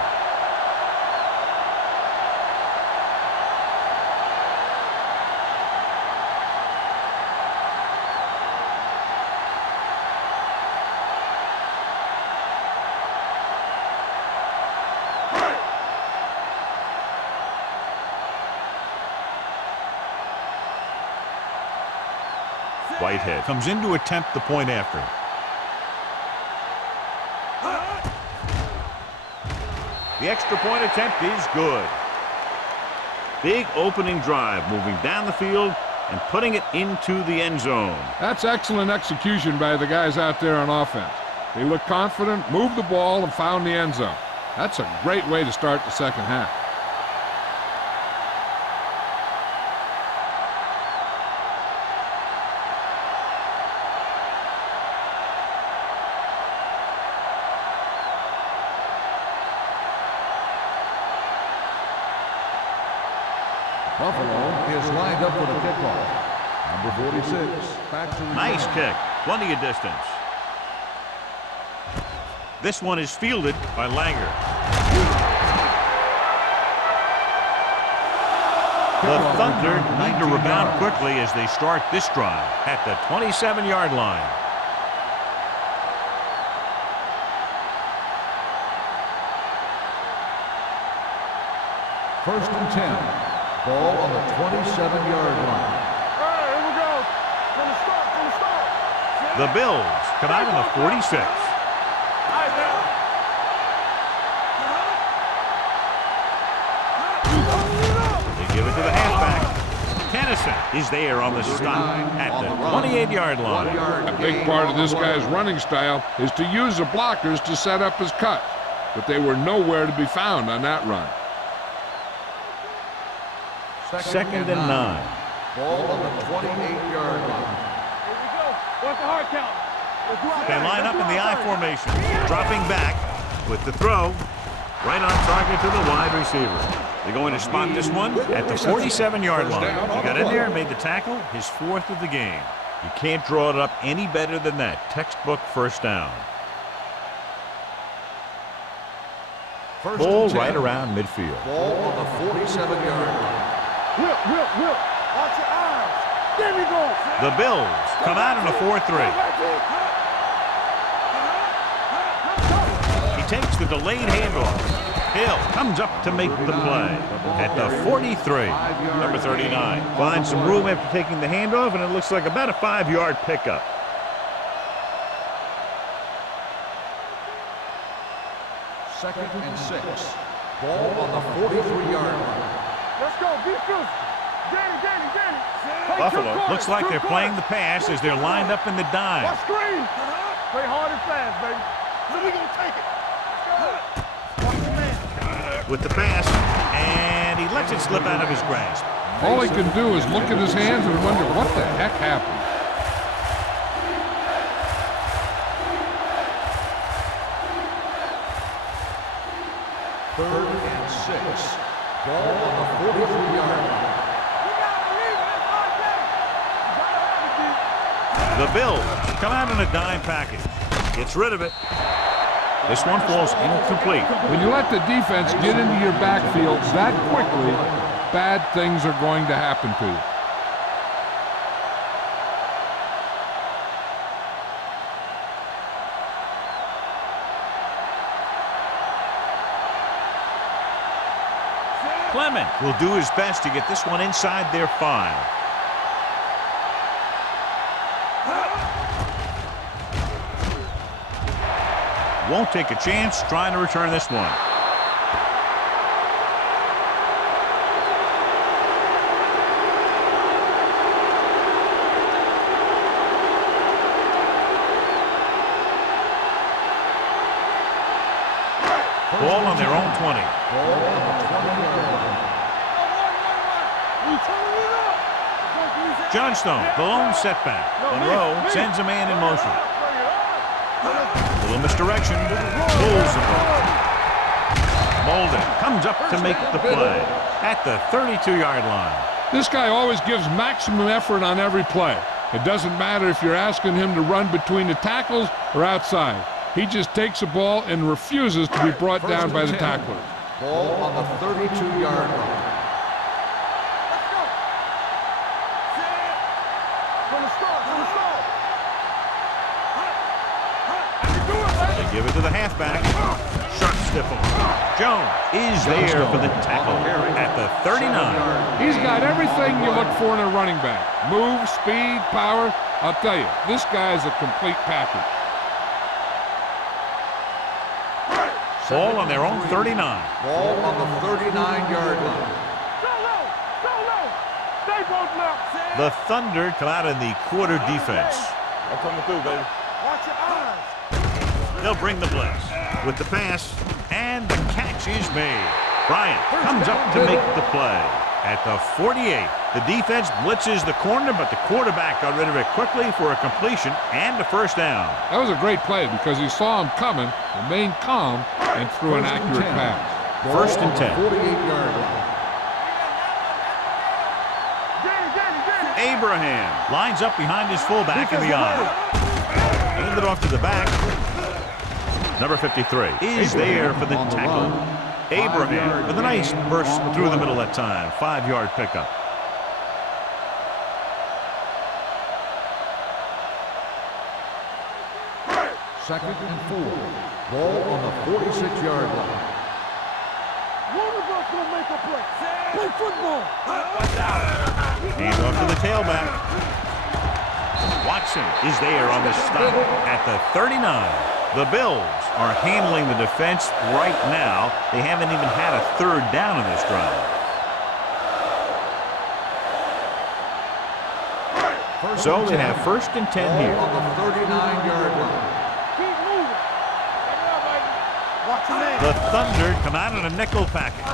Whitehead comes in to attempt the point after. The extra point attempt is good. Big opening drive, moving down the field and putting it into the end zone. That's excellent execution by the guys out there on offense. They look confident, moved the ball, and found the end zone. That's a great way to start the second half. Buffalo is lined up for the kickoff. Number 46. Back to Nice kick. Plenty of distance. This one is fielded by Langer. The Thunder need to rebound quickly as they start this drive at the 27-yard line. First and 10. Ball on the 27-yard line. All right, here we go. From the start, from the start. The Bills come out in the 46. All right, now. They give it to the halfback. Tennyson is there on the stop at the 28-yard line. A big part of this guy's running style is to use the blockers to set up his cut, but they were nowhere to be found on that run. Second and 9. Ball on the 28-yard line. Here we go. What's the hard count? Let's do our They thing. line Let's up do in the our I thing. formation, dropping back with the throw. Right on target to the wide receiver. They're going to spot this one at the 47-yard line. He got in there and made the tackle, his 4th of the game. You can't draw it up any better than that. Textbook first down. First Ball and 10. right around midfield. Ball on the 47-yard line. Whip. Watch your eyes. There we go. The Bills come out in a 4-3. He takes the delayed handoff. Hill comes up to make the play at the 43. Number 39 finds some room after taking the handoff, and it looks like about a 5-yard pickup. Second and 6. Ball on the 43-yard line. Let's go. Defense. Danny. Play Buffalo two quarters, looks like two they're quarters. playing the pass as they're lined up in the dime. Watch screen. Play hard and fast, baby. So we gonna take it. Watch the man. With the pass, and he lets it slip out of his grasp. All he can do is look at his hands and wonder what the heck happened. The Bills come out in a dime package. Gets rid of it. This one falls incomplete. When you let the defense get into your backfield that quickly, bad things are going to happen to you. Clement will do his best to get this one inside their 5. Won't take a chance trying to return this one. Ball on their own 20. Johnstone, the lone setback. Monroe sends a man in motion. Little misdirection. Pulls the ball. Molden comes up to make the play at the 32-yard line. This guy always gives maximum effort on every play. It doesn't matter if you're asking him to run between the tackles or outside. He just takes the ball and refuses to be brought down by the tackler. Ball on the 32-yard line. They give it to the halfback. Sharp stiff arm. Jones is there for the tackle at the 39. He's got everything you look for in a running back. Move, speed, power. I'll tell you, this guy is a complete package. Ball on their own 39. Ball on the 39-yard line. Stay both left. The Thunder come out in the quarter defense. I'm coming through, baby. Watch your eyes. They'll bring the blitz with the pass, and the catch is made. Bryant comes up to make the play at the 48. The defense blitzes the corner, but the quarterback got rid of it quickly for a completion and a first down. That was a great play because he saw him coming, remained calm, and threw an accurate pass. First and 10. 48-yard line. Abraham lines up behind his fullback in the eye. Hand it off to the back. Number 53 is there for the tackle. Abraham with a nice burst through the middle that time. 5-yard pickup. Second and 4. Ball on the 46-yard line. One of us will make a play. Play football. Hand off to the tailback. Watson is there on the stop at the 39. The Bills are handling the defense right now. They haven't even had a third down in this drive. So they have first and 10 here. On the 39-yard line. Keep moving. Watch your man. The Thunder come out in a nickel package.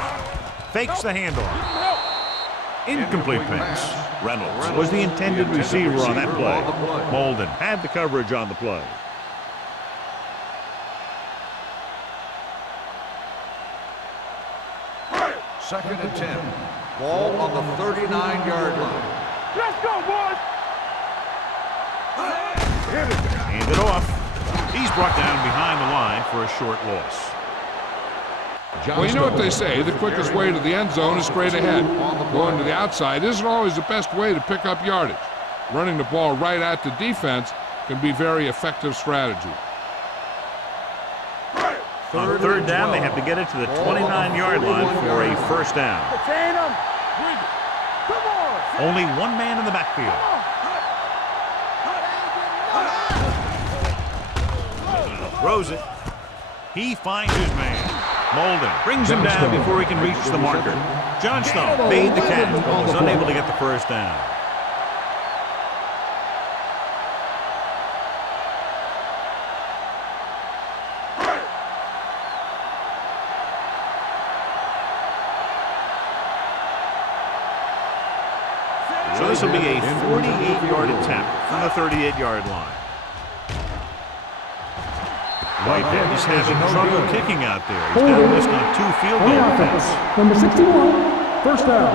Fakes the handoff. Incomplete pass. Reynolds was the intended receiver on that play. Molden had the coverage on the play. Second and 10. Ball on the 39-yard line. Let's go, boys. Hand it off. He's brought down behind the line for a short loss. Well, you know what they say, the quickest way to the end zone is straight ahead. Going to the outside isn't always the best way to pick up yardage. Running the ball right at the defense can be very effective strategy. On third down, they have to get it to the 29-yard line for a first down. Chain him. Come on. Only one man in the backfield. Throws it. He finds his man. Molden brings him down before he can reach the marker. Johnstone made the catch, but was unable to get the first down. So this will be a 48-yard attempt from the 38-yard line. Whitehead is having trouble kicking out there. He's now missed on 2 field goal attempts. Number 61, first down.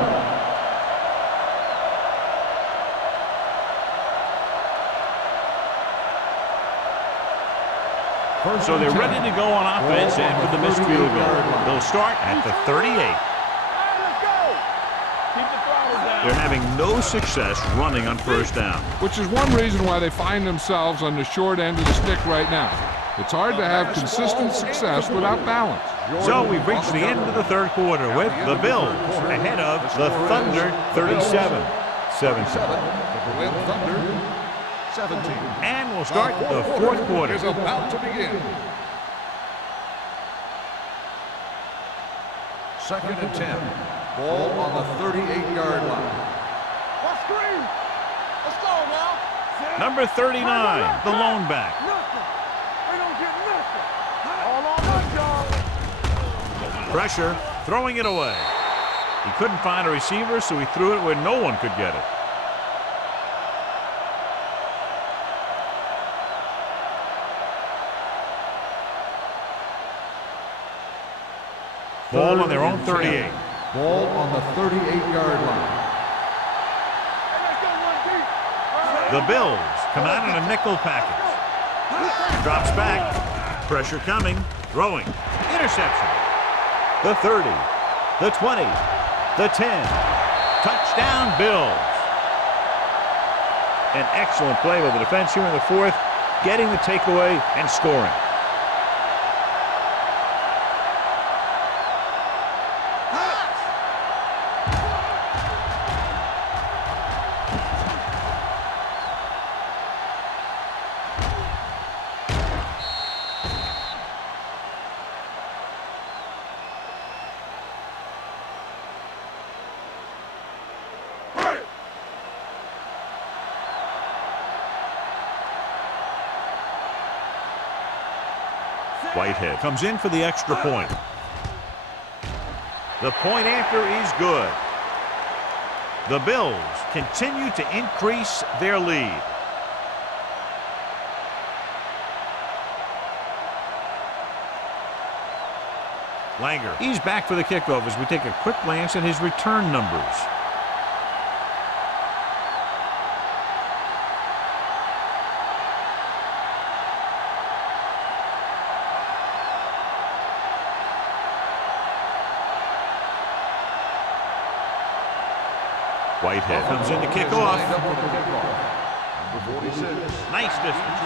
So they're ready to go on offense after the missed field goal. They'll start at the 38. They're having no success running on first down. Which is one reason why they find themselves on the short end of the stick right now. It's hard to have consistent success without balance. So we've reached the end of the third quarter with the Bills ahead of the Thunder 37-17. The Berlin Thunder 17. And we'll start the fourth quarter. Is about to begin. Second and 10. Ball on the 38-yard line. Let's screen. Let's go now. Number 39, the lone back. Nothing. We don't get nothing. All on us, y'all. Pressure, throwing it away. He couldn't find a receiver, so he threw it where no one could get it. Ball on their own 38. Ball on the 38-yard line. The Bills come out in a nickel package. Drops back. Pressure coming. Throwing. Interception. The 30. The 20. The 10. Touchdown, Bills. An excellent play by the defense here in the fourth, getting the takeaway and scoring. Whitehead comes in for the extra point. The point after is good. The Bills continue to increase their lead. Langer, he's back for the kickoff as we take a quick glance at his return numbers. Whitehead comes in to kick off. Number 46. Nice distance.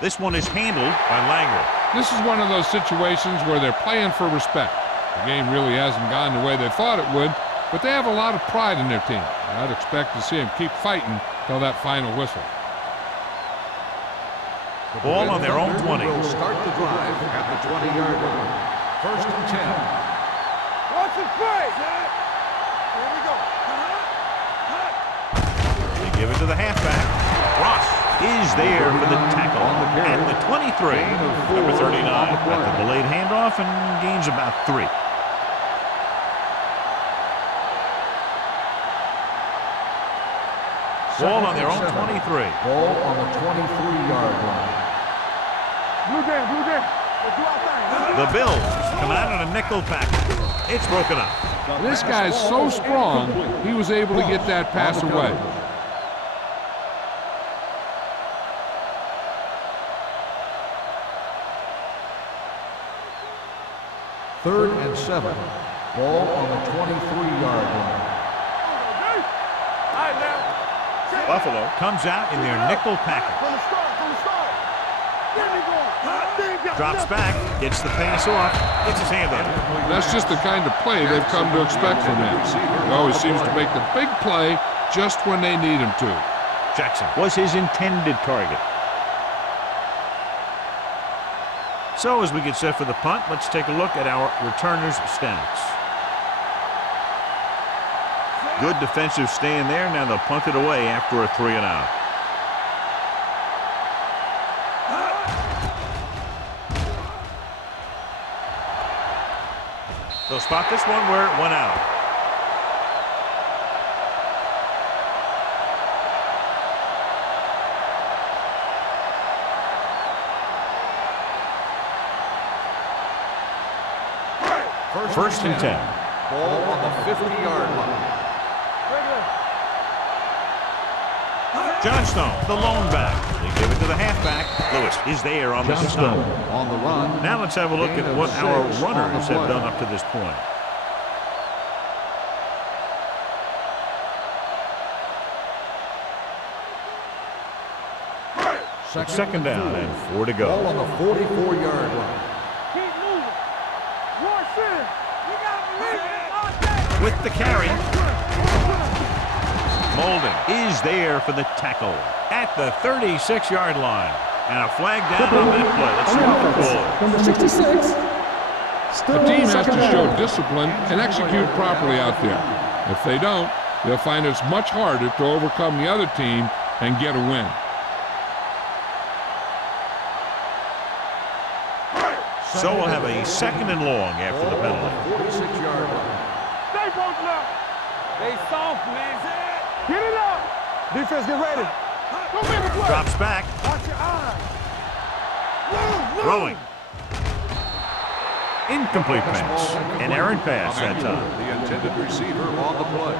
This one is handled by Langer. This is one of those situations where they're playing for respect. The game really hasn't gone the way they thought it would, but they have a lot of pride in their team. I'd expect to see them keep fighting till that final whistle. The Ball on their own Thunder 20. will start the drive at the 20-yard line. First and 10. Watch it play. Here we go. They give it to the halfback. Ross is there for the tackle at the 23. Number 39 got the delayed handoff and gains about 3. Ball on their own 23. Ball on the 23-yard line. Blue game, blue game. Let's do our thing. The Bills come out in a nickel package. It's broken up. This guy's so strong, he was able to get that pass away. Third and 7. Ball on the 23-yard line. All right, now. Buffalo comes out in their nickel package. From the start, from the start. There we go. Drops back, gets the pass off, gets his hand on it. That's just the kind of play they've come to expect from him. He always seems to make the big play just when they need him to. Jackson was his intended target. So as we get set for the punt, let's take a look at our returners' stats. Good defensive stand there. Now they'll punt it away after a 3 and out. They'll spot this one where it went out. First and 10. Ball on the 50-yard line. Johnstone, the lone back. They give it to the halfback. Lewis is there on the stop. On the run. Now let's have a look at what our runners have done up to this point. Second down and 4 to go. Ball on the 44-yard line. Keep moving. Rush in. You got to believe it all day. With the carry. Molden is there for the tackle at the 36-yard line. And a flag down on that play. Let's see what the call is. Number 66. The team has to show discipline and execute properly out there. If they don't, they'll find it's much harder to overcome the other team and get a win. So we'll have a second and long after the penalty. 46-yard line. Stay both left. They soft, man. Get it up. Defense, get ready. Go make a play. Drops back. Watch your eyes. Throwing. Incomplete pass. An errant pass that time. The intended receiver on the play.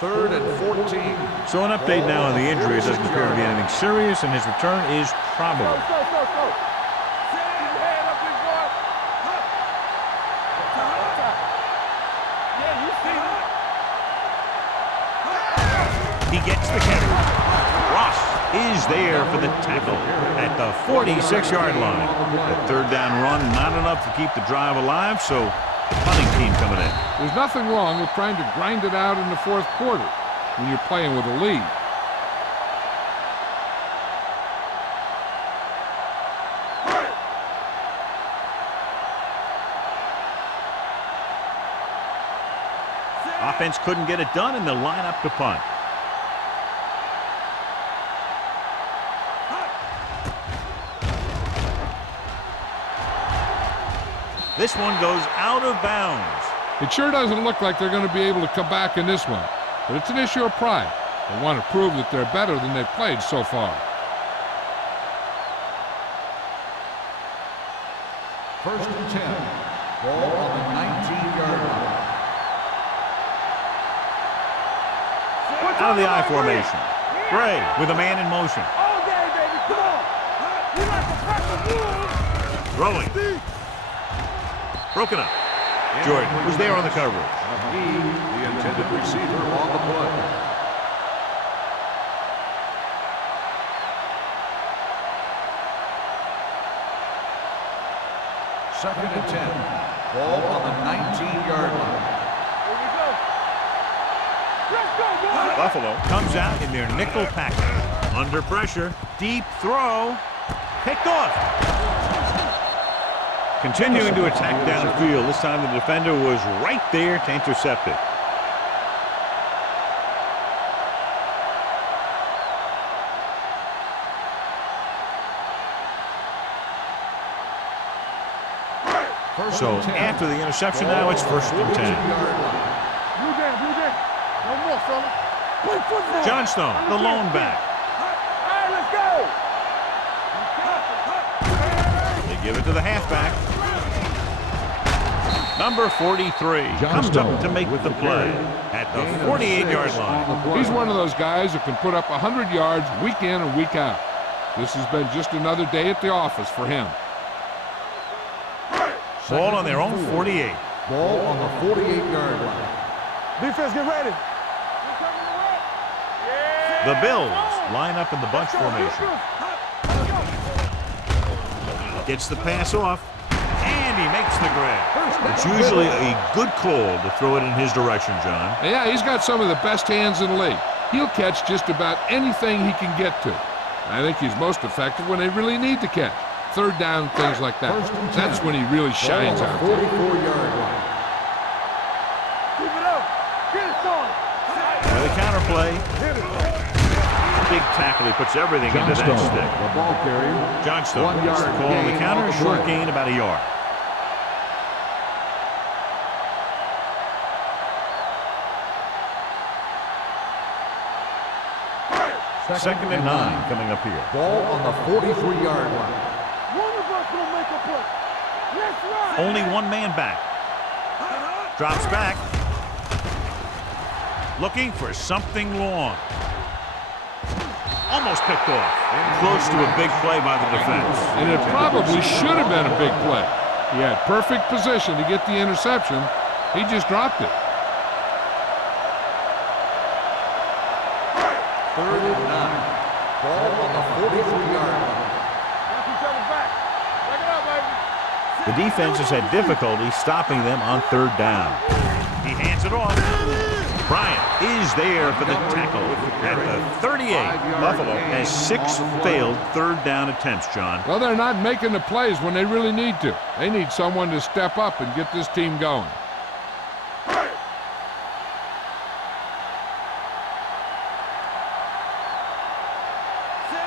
Third and 14. So an update now on the injury. It doesn't appear to be anything serious, and his return is probable. Go. He gets the catch. Ross is there for the tackle at the 46-yard line. The third down run, not enough to keep the drive alive, so the punting team coming in. There's nothing wrong with trying to grind it out in the fourth quarter when you're playing with a lead. Offense couldn't get it done, and they'll line up to punt. This one goes out of bounds. It sure doesn't look like they're going to be able to come back in this one, but it's an issue of pride. They want to prove that they're better than they've played so far. First and 10. Ball on the 19-yard line. Out of the I formation. Gray with a man in motion. All day, baby. Come on. You like to pressure move. Throwing. Broken up. Jordan was there on the coverage. The intended receiver on the play. Second and 10. Ball on the 19-yard line. Here we go. Let's go, boy. Buffalo comes out in their nickel package. Under pressure. Deep throw. Picked off. Continuing to attack downfield. This time the defender was right there to intercept it. So after the interception now, it's first and 10. Blue game. No more, fella. Play football. Johnstone, the lone back. All right, let's go. They give it to the halfback. Number 43 comes up to make the play at the 48-yard line. He's one of those guys who can put up 100 yards week in and week out. This has been just another day at the office for him. Ball on their own 48. Ball on the 48-yard line. Defense, get ready. The Bills line up in the bunch formation. Gets the pass off, and he makes the grab. It's usually a good call to throw it in his direction, John. Yeah, he's got some of the best hands in the league. He'll catch just about anything he can get to. I think he's most effective when they really need to catch. Third down, things like that. That's when he really shines out there. 44-yard line. Keep it up. Get it on. With a counter play. Big tackle. He puts everything into that stick. The ball carrier. Johnstone 1 gets the yard call on the gain counter. on the Short play. gain about a yard. Second and 9 coming up here. Ball on the 43-yard line. One of us will make a play. Only one man back. Drops back. Looking for something long. Almost picked off. Close to a big play by the defense. And it probably should have been a big play. He had perfect position to get the interception. He just dropped it. 3rd and 9. Ball on the 43-yard line. The defense has had difficulty stopping them on 3rd down. He hands it off. Bryant is there for the tackle at the 38. Buffalo has 6 failed 3rd down attempts, John. Well, they're not making the plays when they really need to. They need someone to step up and get this team going.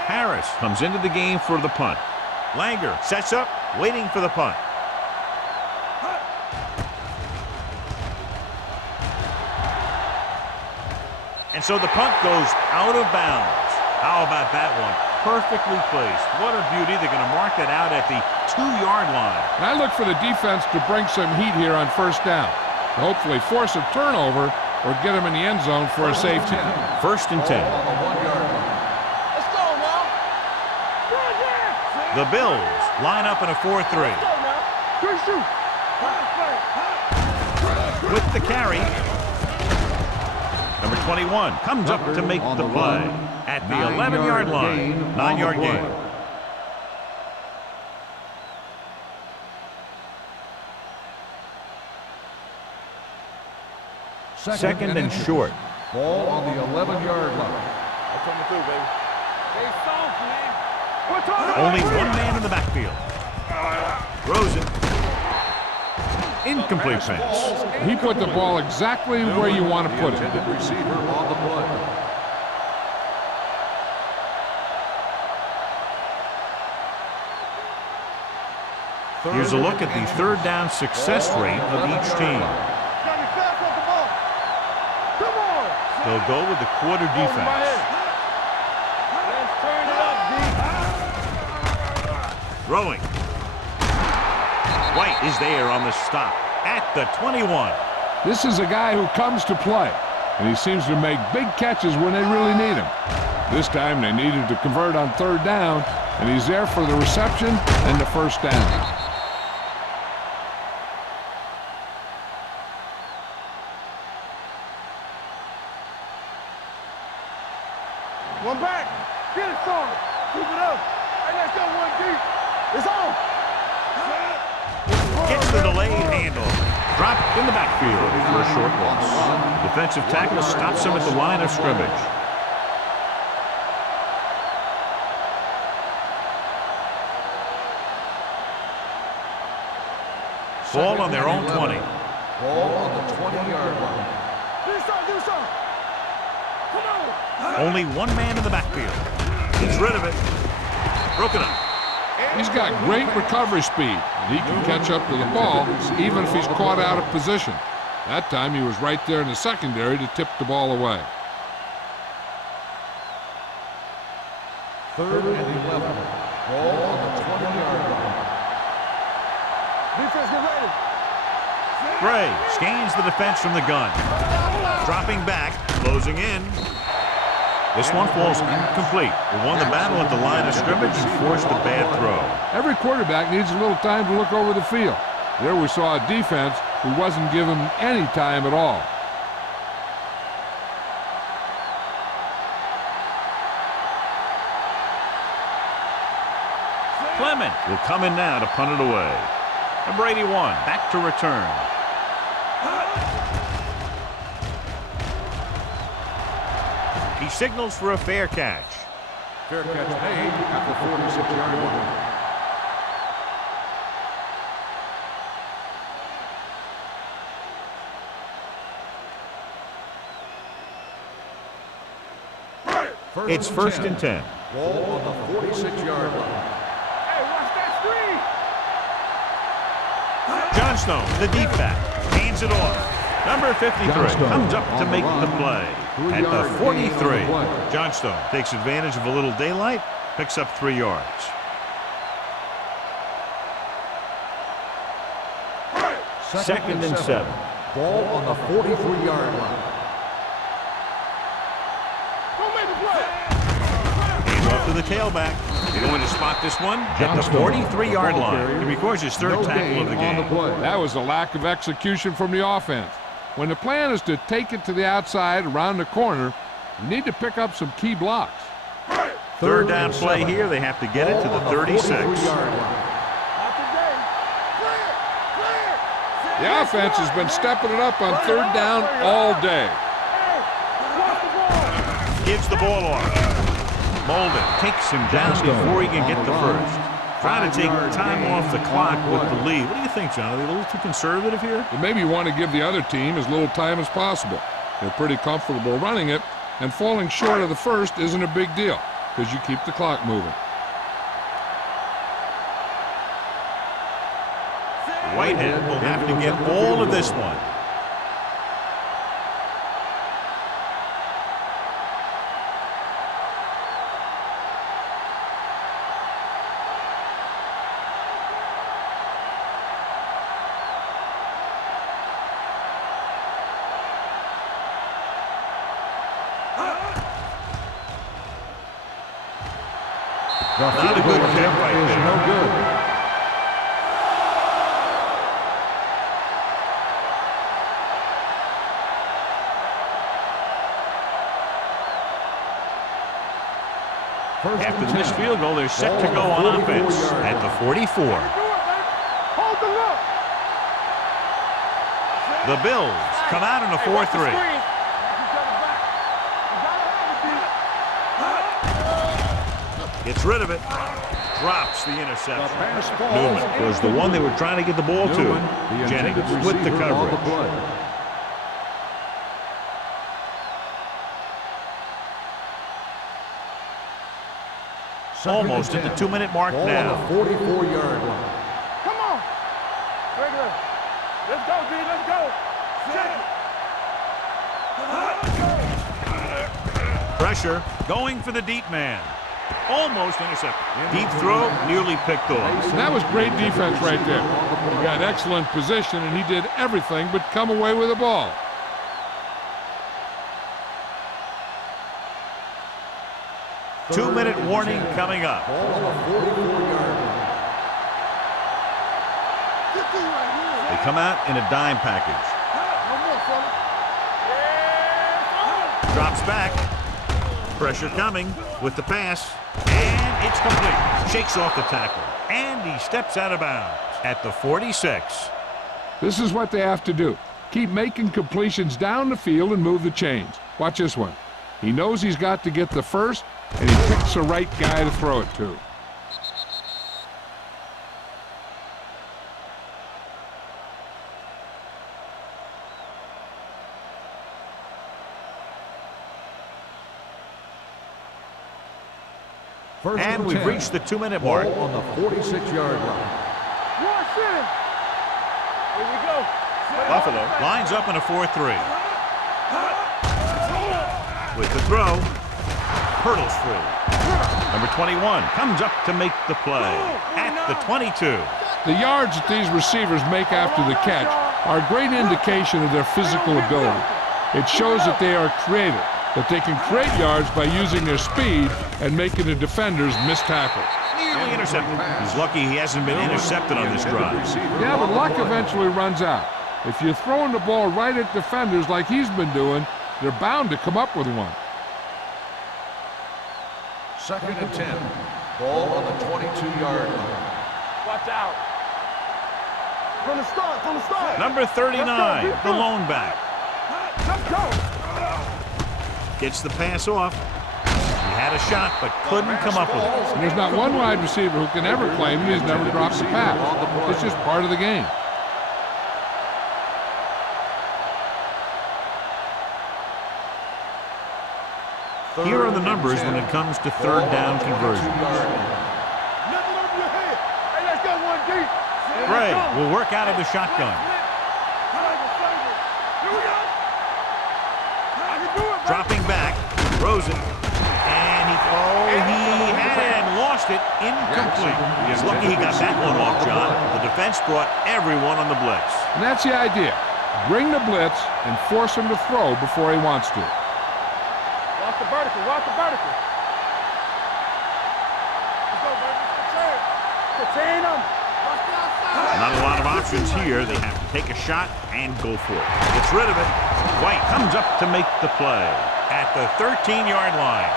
Harris comes into the game for the punt. Langer sets up, waiting for the punt. And so the punt goes out of bounds. How about that one? Perfectly placed. What a beauty. They're going to mark that out at the 2-yard line. And I look for the defense to bring some heat here on 1st down. To hopefully force a turnover or get them in the end zone for a safety. 1st and 10. Ball on the 1-yard line. Let's go now. The Bills line up in a 4-3. Good shoot. With the carry. Number 21 comes up to make the play at the 11-yard line. 9-yard gain. Second and short. Ball on the 11-yard line. Stay soft, man. Only one man in the backfield. Throws it. Incomplete pass. He put the ball exactly where you want to put it. Intended receiver on the play. Here's a look at the 3rd down success rate of each team. They'll go with the quarter defense. Let's turn it up, D. Throwing. White is there on the stop at the 21. This is a guy who comes to play, and he seems to make big catches when they really need him. This time they needed to convert on 3rd down, and he's there for the reception and the 1st down. One back. Get it, son. Keep it up. Hey, let's go one deep. It's on. Gets the delayed handle. Dropped in the backfield for a short loss. The defensive tackle stops him at the line of scrimmage. Ball on their own 20. Ball on the 20-yard line. Do something. Come on. Only one man in the backfield. Gets rid of it. Broken up. He's got great recovery speed, and he can catch up to the ball even if he's caught out of position. That time he was right there in the secondary to tip the ball away. 3rd and 11. Ball on the 20-yard line. Defense, get ready. Gray scans the defense from the gun. Dropping back, closing in. This one falls incomplete. They won the battle at the line of scrimmage and forced a bad throw. Every quarterback needs a little time to look over the field. There we saw a defense who wasn't given any time at all. Clement will come in now to punt it away. Number 81 back to return. He signals for a fair catch. Fair catch made at the 46-yard line. It's 1st and 10. Ball on the 46-yard line. Hey, watch that screen. Johnstone, the deep back, hands it off. Number 53 comes up to make the play at the 43. Johnstone takes advantage of a little daylight, picks up 3 yards. Second and 7. Ball on the 43-yard line. Don't make a play. Hands off to the tailback. They're going to spot this one at the 43-yard line. He records his third tackle of the game. That was a lack of execution from the offense. When the plan is to take it to the outside around the corner, you need to pick up some key blocks. Third down play here. They have to get it to the 36. The offense has been stepping it up on third down all day. Gives the ball off. Molden takes him down before he can get the first. Trying to take time off the clock with the lead. What do you think, John? Are they a little too conservative here? You maybe want to give the other team as little time as possible. They're pretty comfortable running it, and falling short of the first isn't a big deal because you keep the clock moving. Whitehead will have to get all of this one. Not a good kick right there. No good. After the missed field goal, they're set to go on offense at the 44. Hold the look. The Bills come out in a 4-3. Gets rid of it. Drops the interception. Newman was the one they were trying to get the ball to. Jennings split the coverage. Almost at the 2-minute mark now. 44-yard line. Come on. Regular. Let's go, D. Let's go. Set. Pressure going for the deep man. Almost intercepted. Deep throw, nearly picked off. That was great defense right there. He got excellent position, and he did everything but come away with the ball. Two-minute warning coming up. Ball on the 44-yard line. They come out in a dime package. Drops back. Pressure coming with the pass. And it's complete. Shakes off the tackle. And he steps out of bounds at the 46. This is what they have to do. Keep making completions down the field and move the chains. Watch this one. He knows he's got to get the first, and he picks the right guy to throw it to. And we've reached the 2-minute mark. Ball on the 46-yard line. Here we go. Buffalo lines up in a 4-3. With the throw, hurdles free. Number 21 comes up to make the play at the 22. The yards that these receivers make after the catch are a great indication of their physical ability. It shows that they are creative, that they can create yards by using their speed and making the defenders miss tackles. Nearly intercepted. He's lucky he hasn't been intercepted on this drive. Yeah, but luck eventually runs out. If you're throwing the ball right at defenders like he's been doing, they're bound to come up with one. Second and 10. Ball on the 22-yard line. Watch out. From the start, from the start. Number 39, the lone back. Let's go. Gets the pass off. He had a shot, but couldn't come up with it. And there's not one wide receiver who can ever claim he's never dropped a pass. It's just part of the game. Here are the numbers when it comes to third down conversions. Nothing over your head. Hey, let's go one deep. Bray will work out of the shotgun. Here we go. I can do it. Dropping back, throws it. And he had lost passed it incomplete. He's lucky he got that one off, John. The defense brought everyone on the blitz. And that's the idea. Bring the blitz and force him to throw before he wants to. Watch the vertical. Watch the vertical. Let's go, baby. Contain him. Watch the outside. Not a lot of options here. They have to take a shot and go for it. Gets rid of it. White comes up to make the play at the 13-yard line.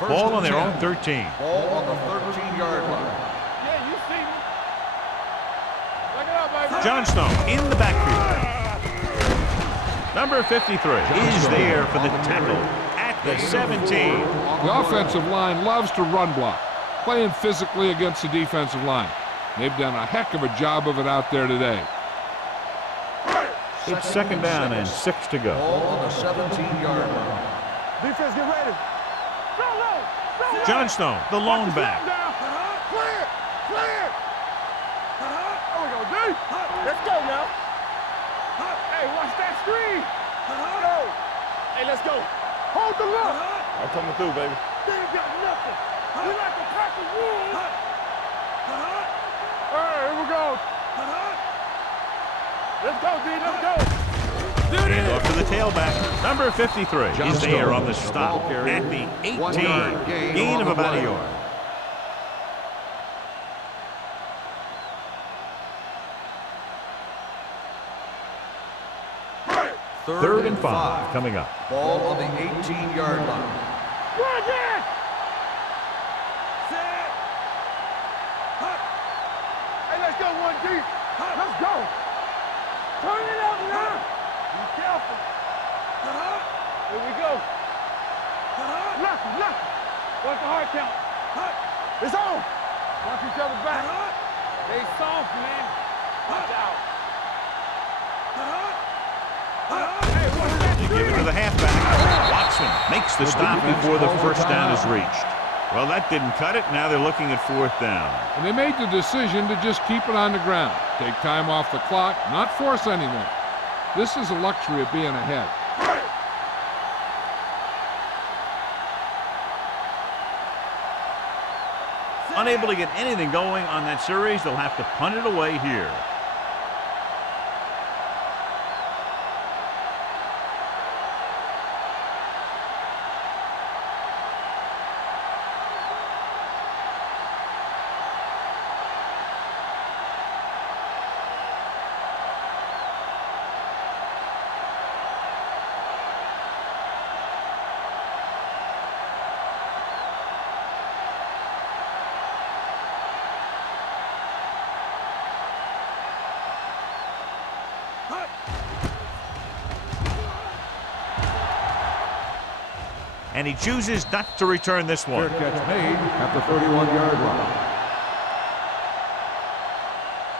Ball on their own 13. Ball on the 13-yard line. Yeah, you see me. Look it up, baby. Johnstone in the backfield. Number 53 is there for the tackle at the 17. The offensive line loves to run block, playing physically against the defensive line. They've done a heck of a job of it out there today. It's second down and 6 to go. Ball on the 17-yard line. Defense, get ready. Go, go, go. Johnstone, the lone back. Clear, clear. There we go, D. Let's go now. Hey, watch that screen. Go. Hey, let's go. Hold the look. I'm coming through, baby. They ain't got nothing. We like to pack the wood. All right, here we go. Let's go, D. Let's go. And off to the tailback. Number 53 is there on the stop at the 18. 1 yard Gain of about a yard. Third and 5 coming up. Ball on the 18-yard line. Run again. Set. Hey, let's go, 1 deep. Let's go. Turn it up now. Be careful. Here we go. Left, left. Watch the hard count. It's on. Watch each other back. They soft, man. Watch out. Hey, watch that You give it to the halfback. Watson makes the stop before the first down is reached. Well, that didn't cut it. Now they're looking at 4th down. And they made the decision to just keep it on the ground. Take time off the clock, not force anything. This is a luxury of being ahead. Unable to get anything going on that series, they'll have to punt it away here. And he chooses not to return this one. Fair catch made at the 31-yard line.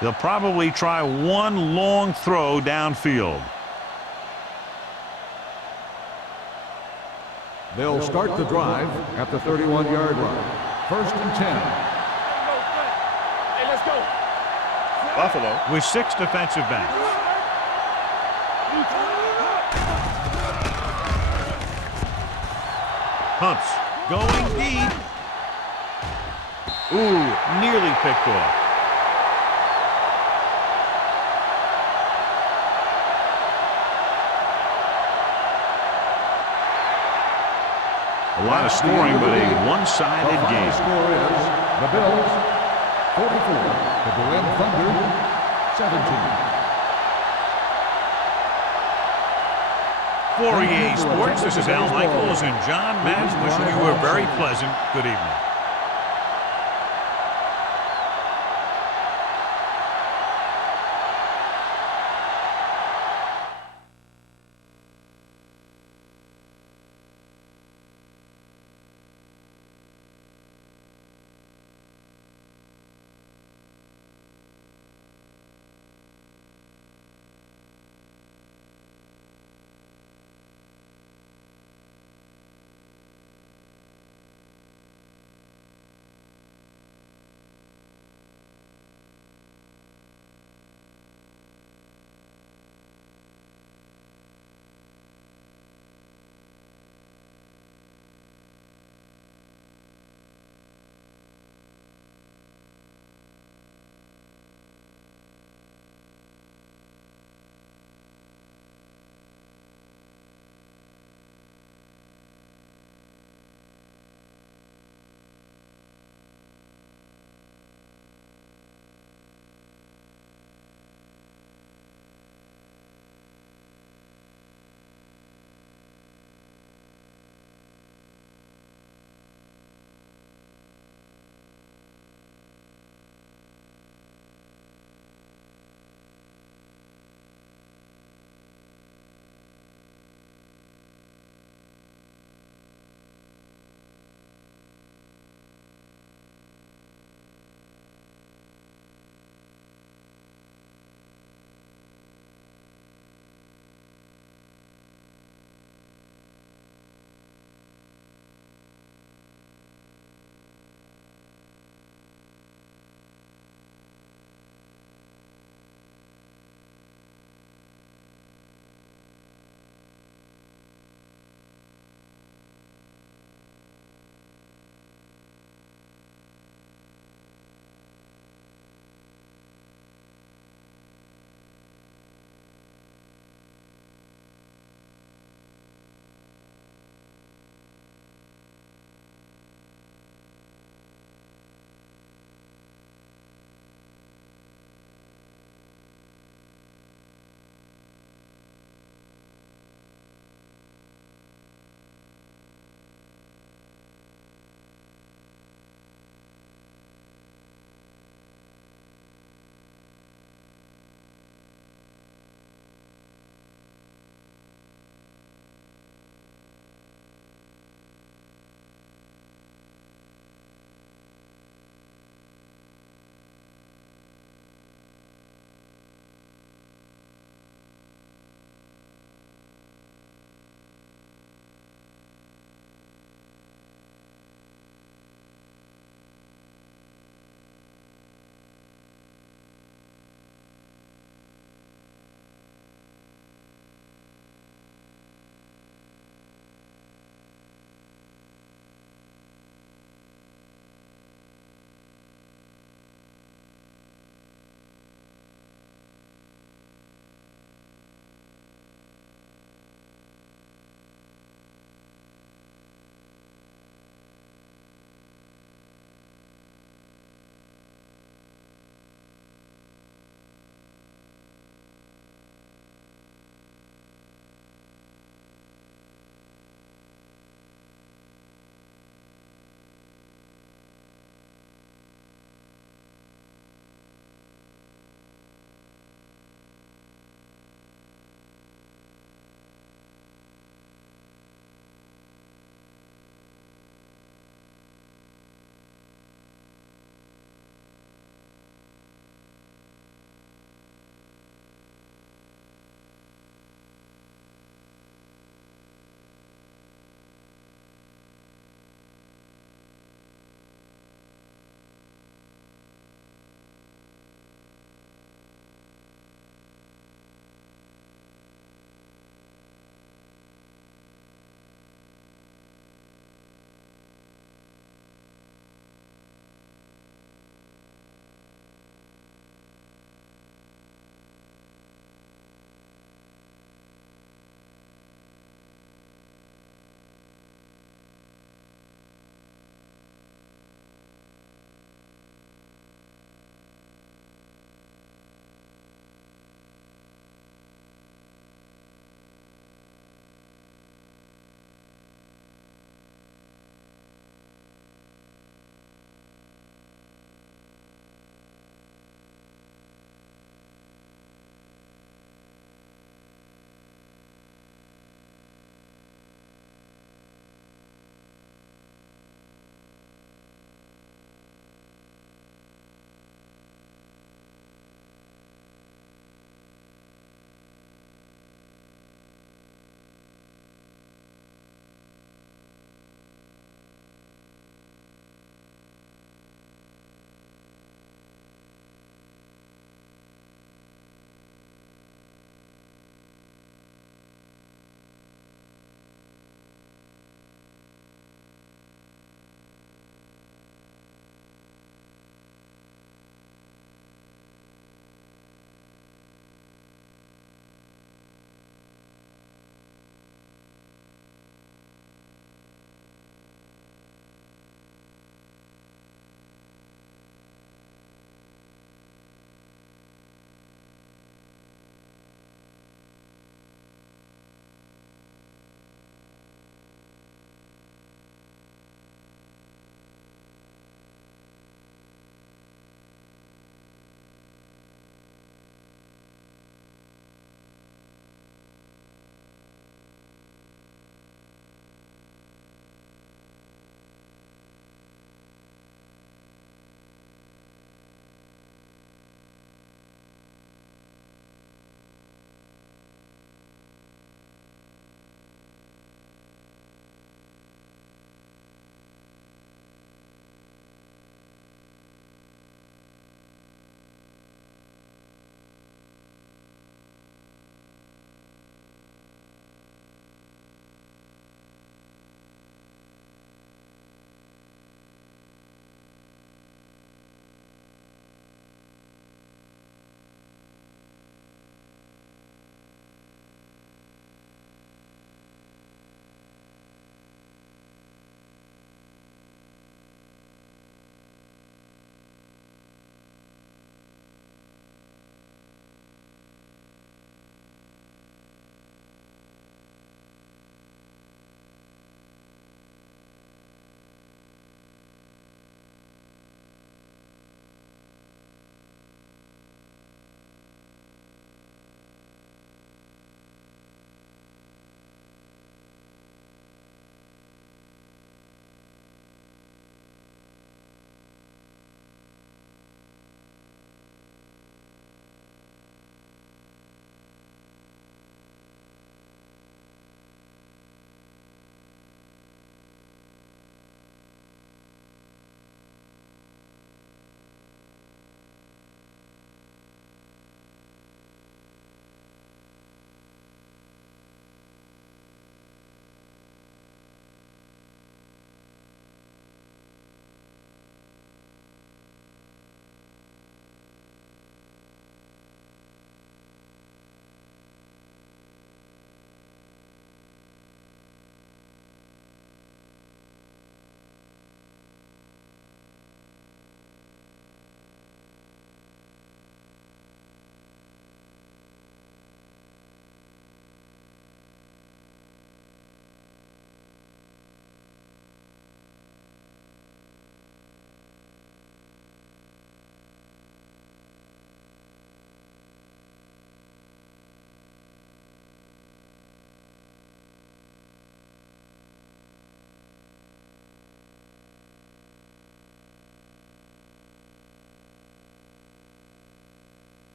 They'll probably try one long throw downfield. They'll start the drive at the 31-yard line. 1st and 10. Hey, let's go. Buffalo. With 6 defensive backs. Pumps. Going deep. Ooh, nearly picked off. A lot of scoring, but a one-sided The final game. score is the Bills 44, the Berlin Thunder 17. For EA Sports, this is Al Michaels and John Madden wishing you a very pleasant good evening.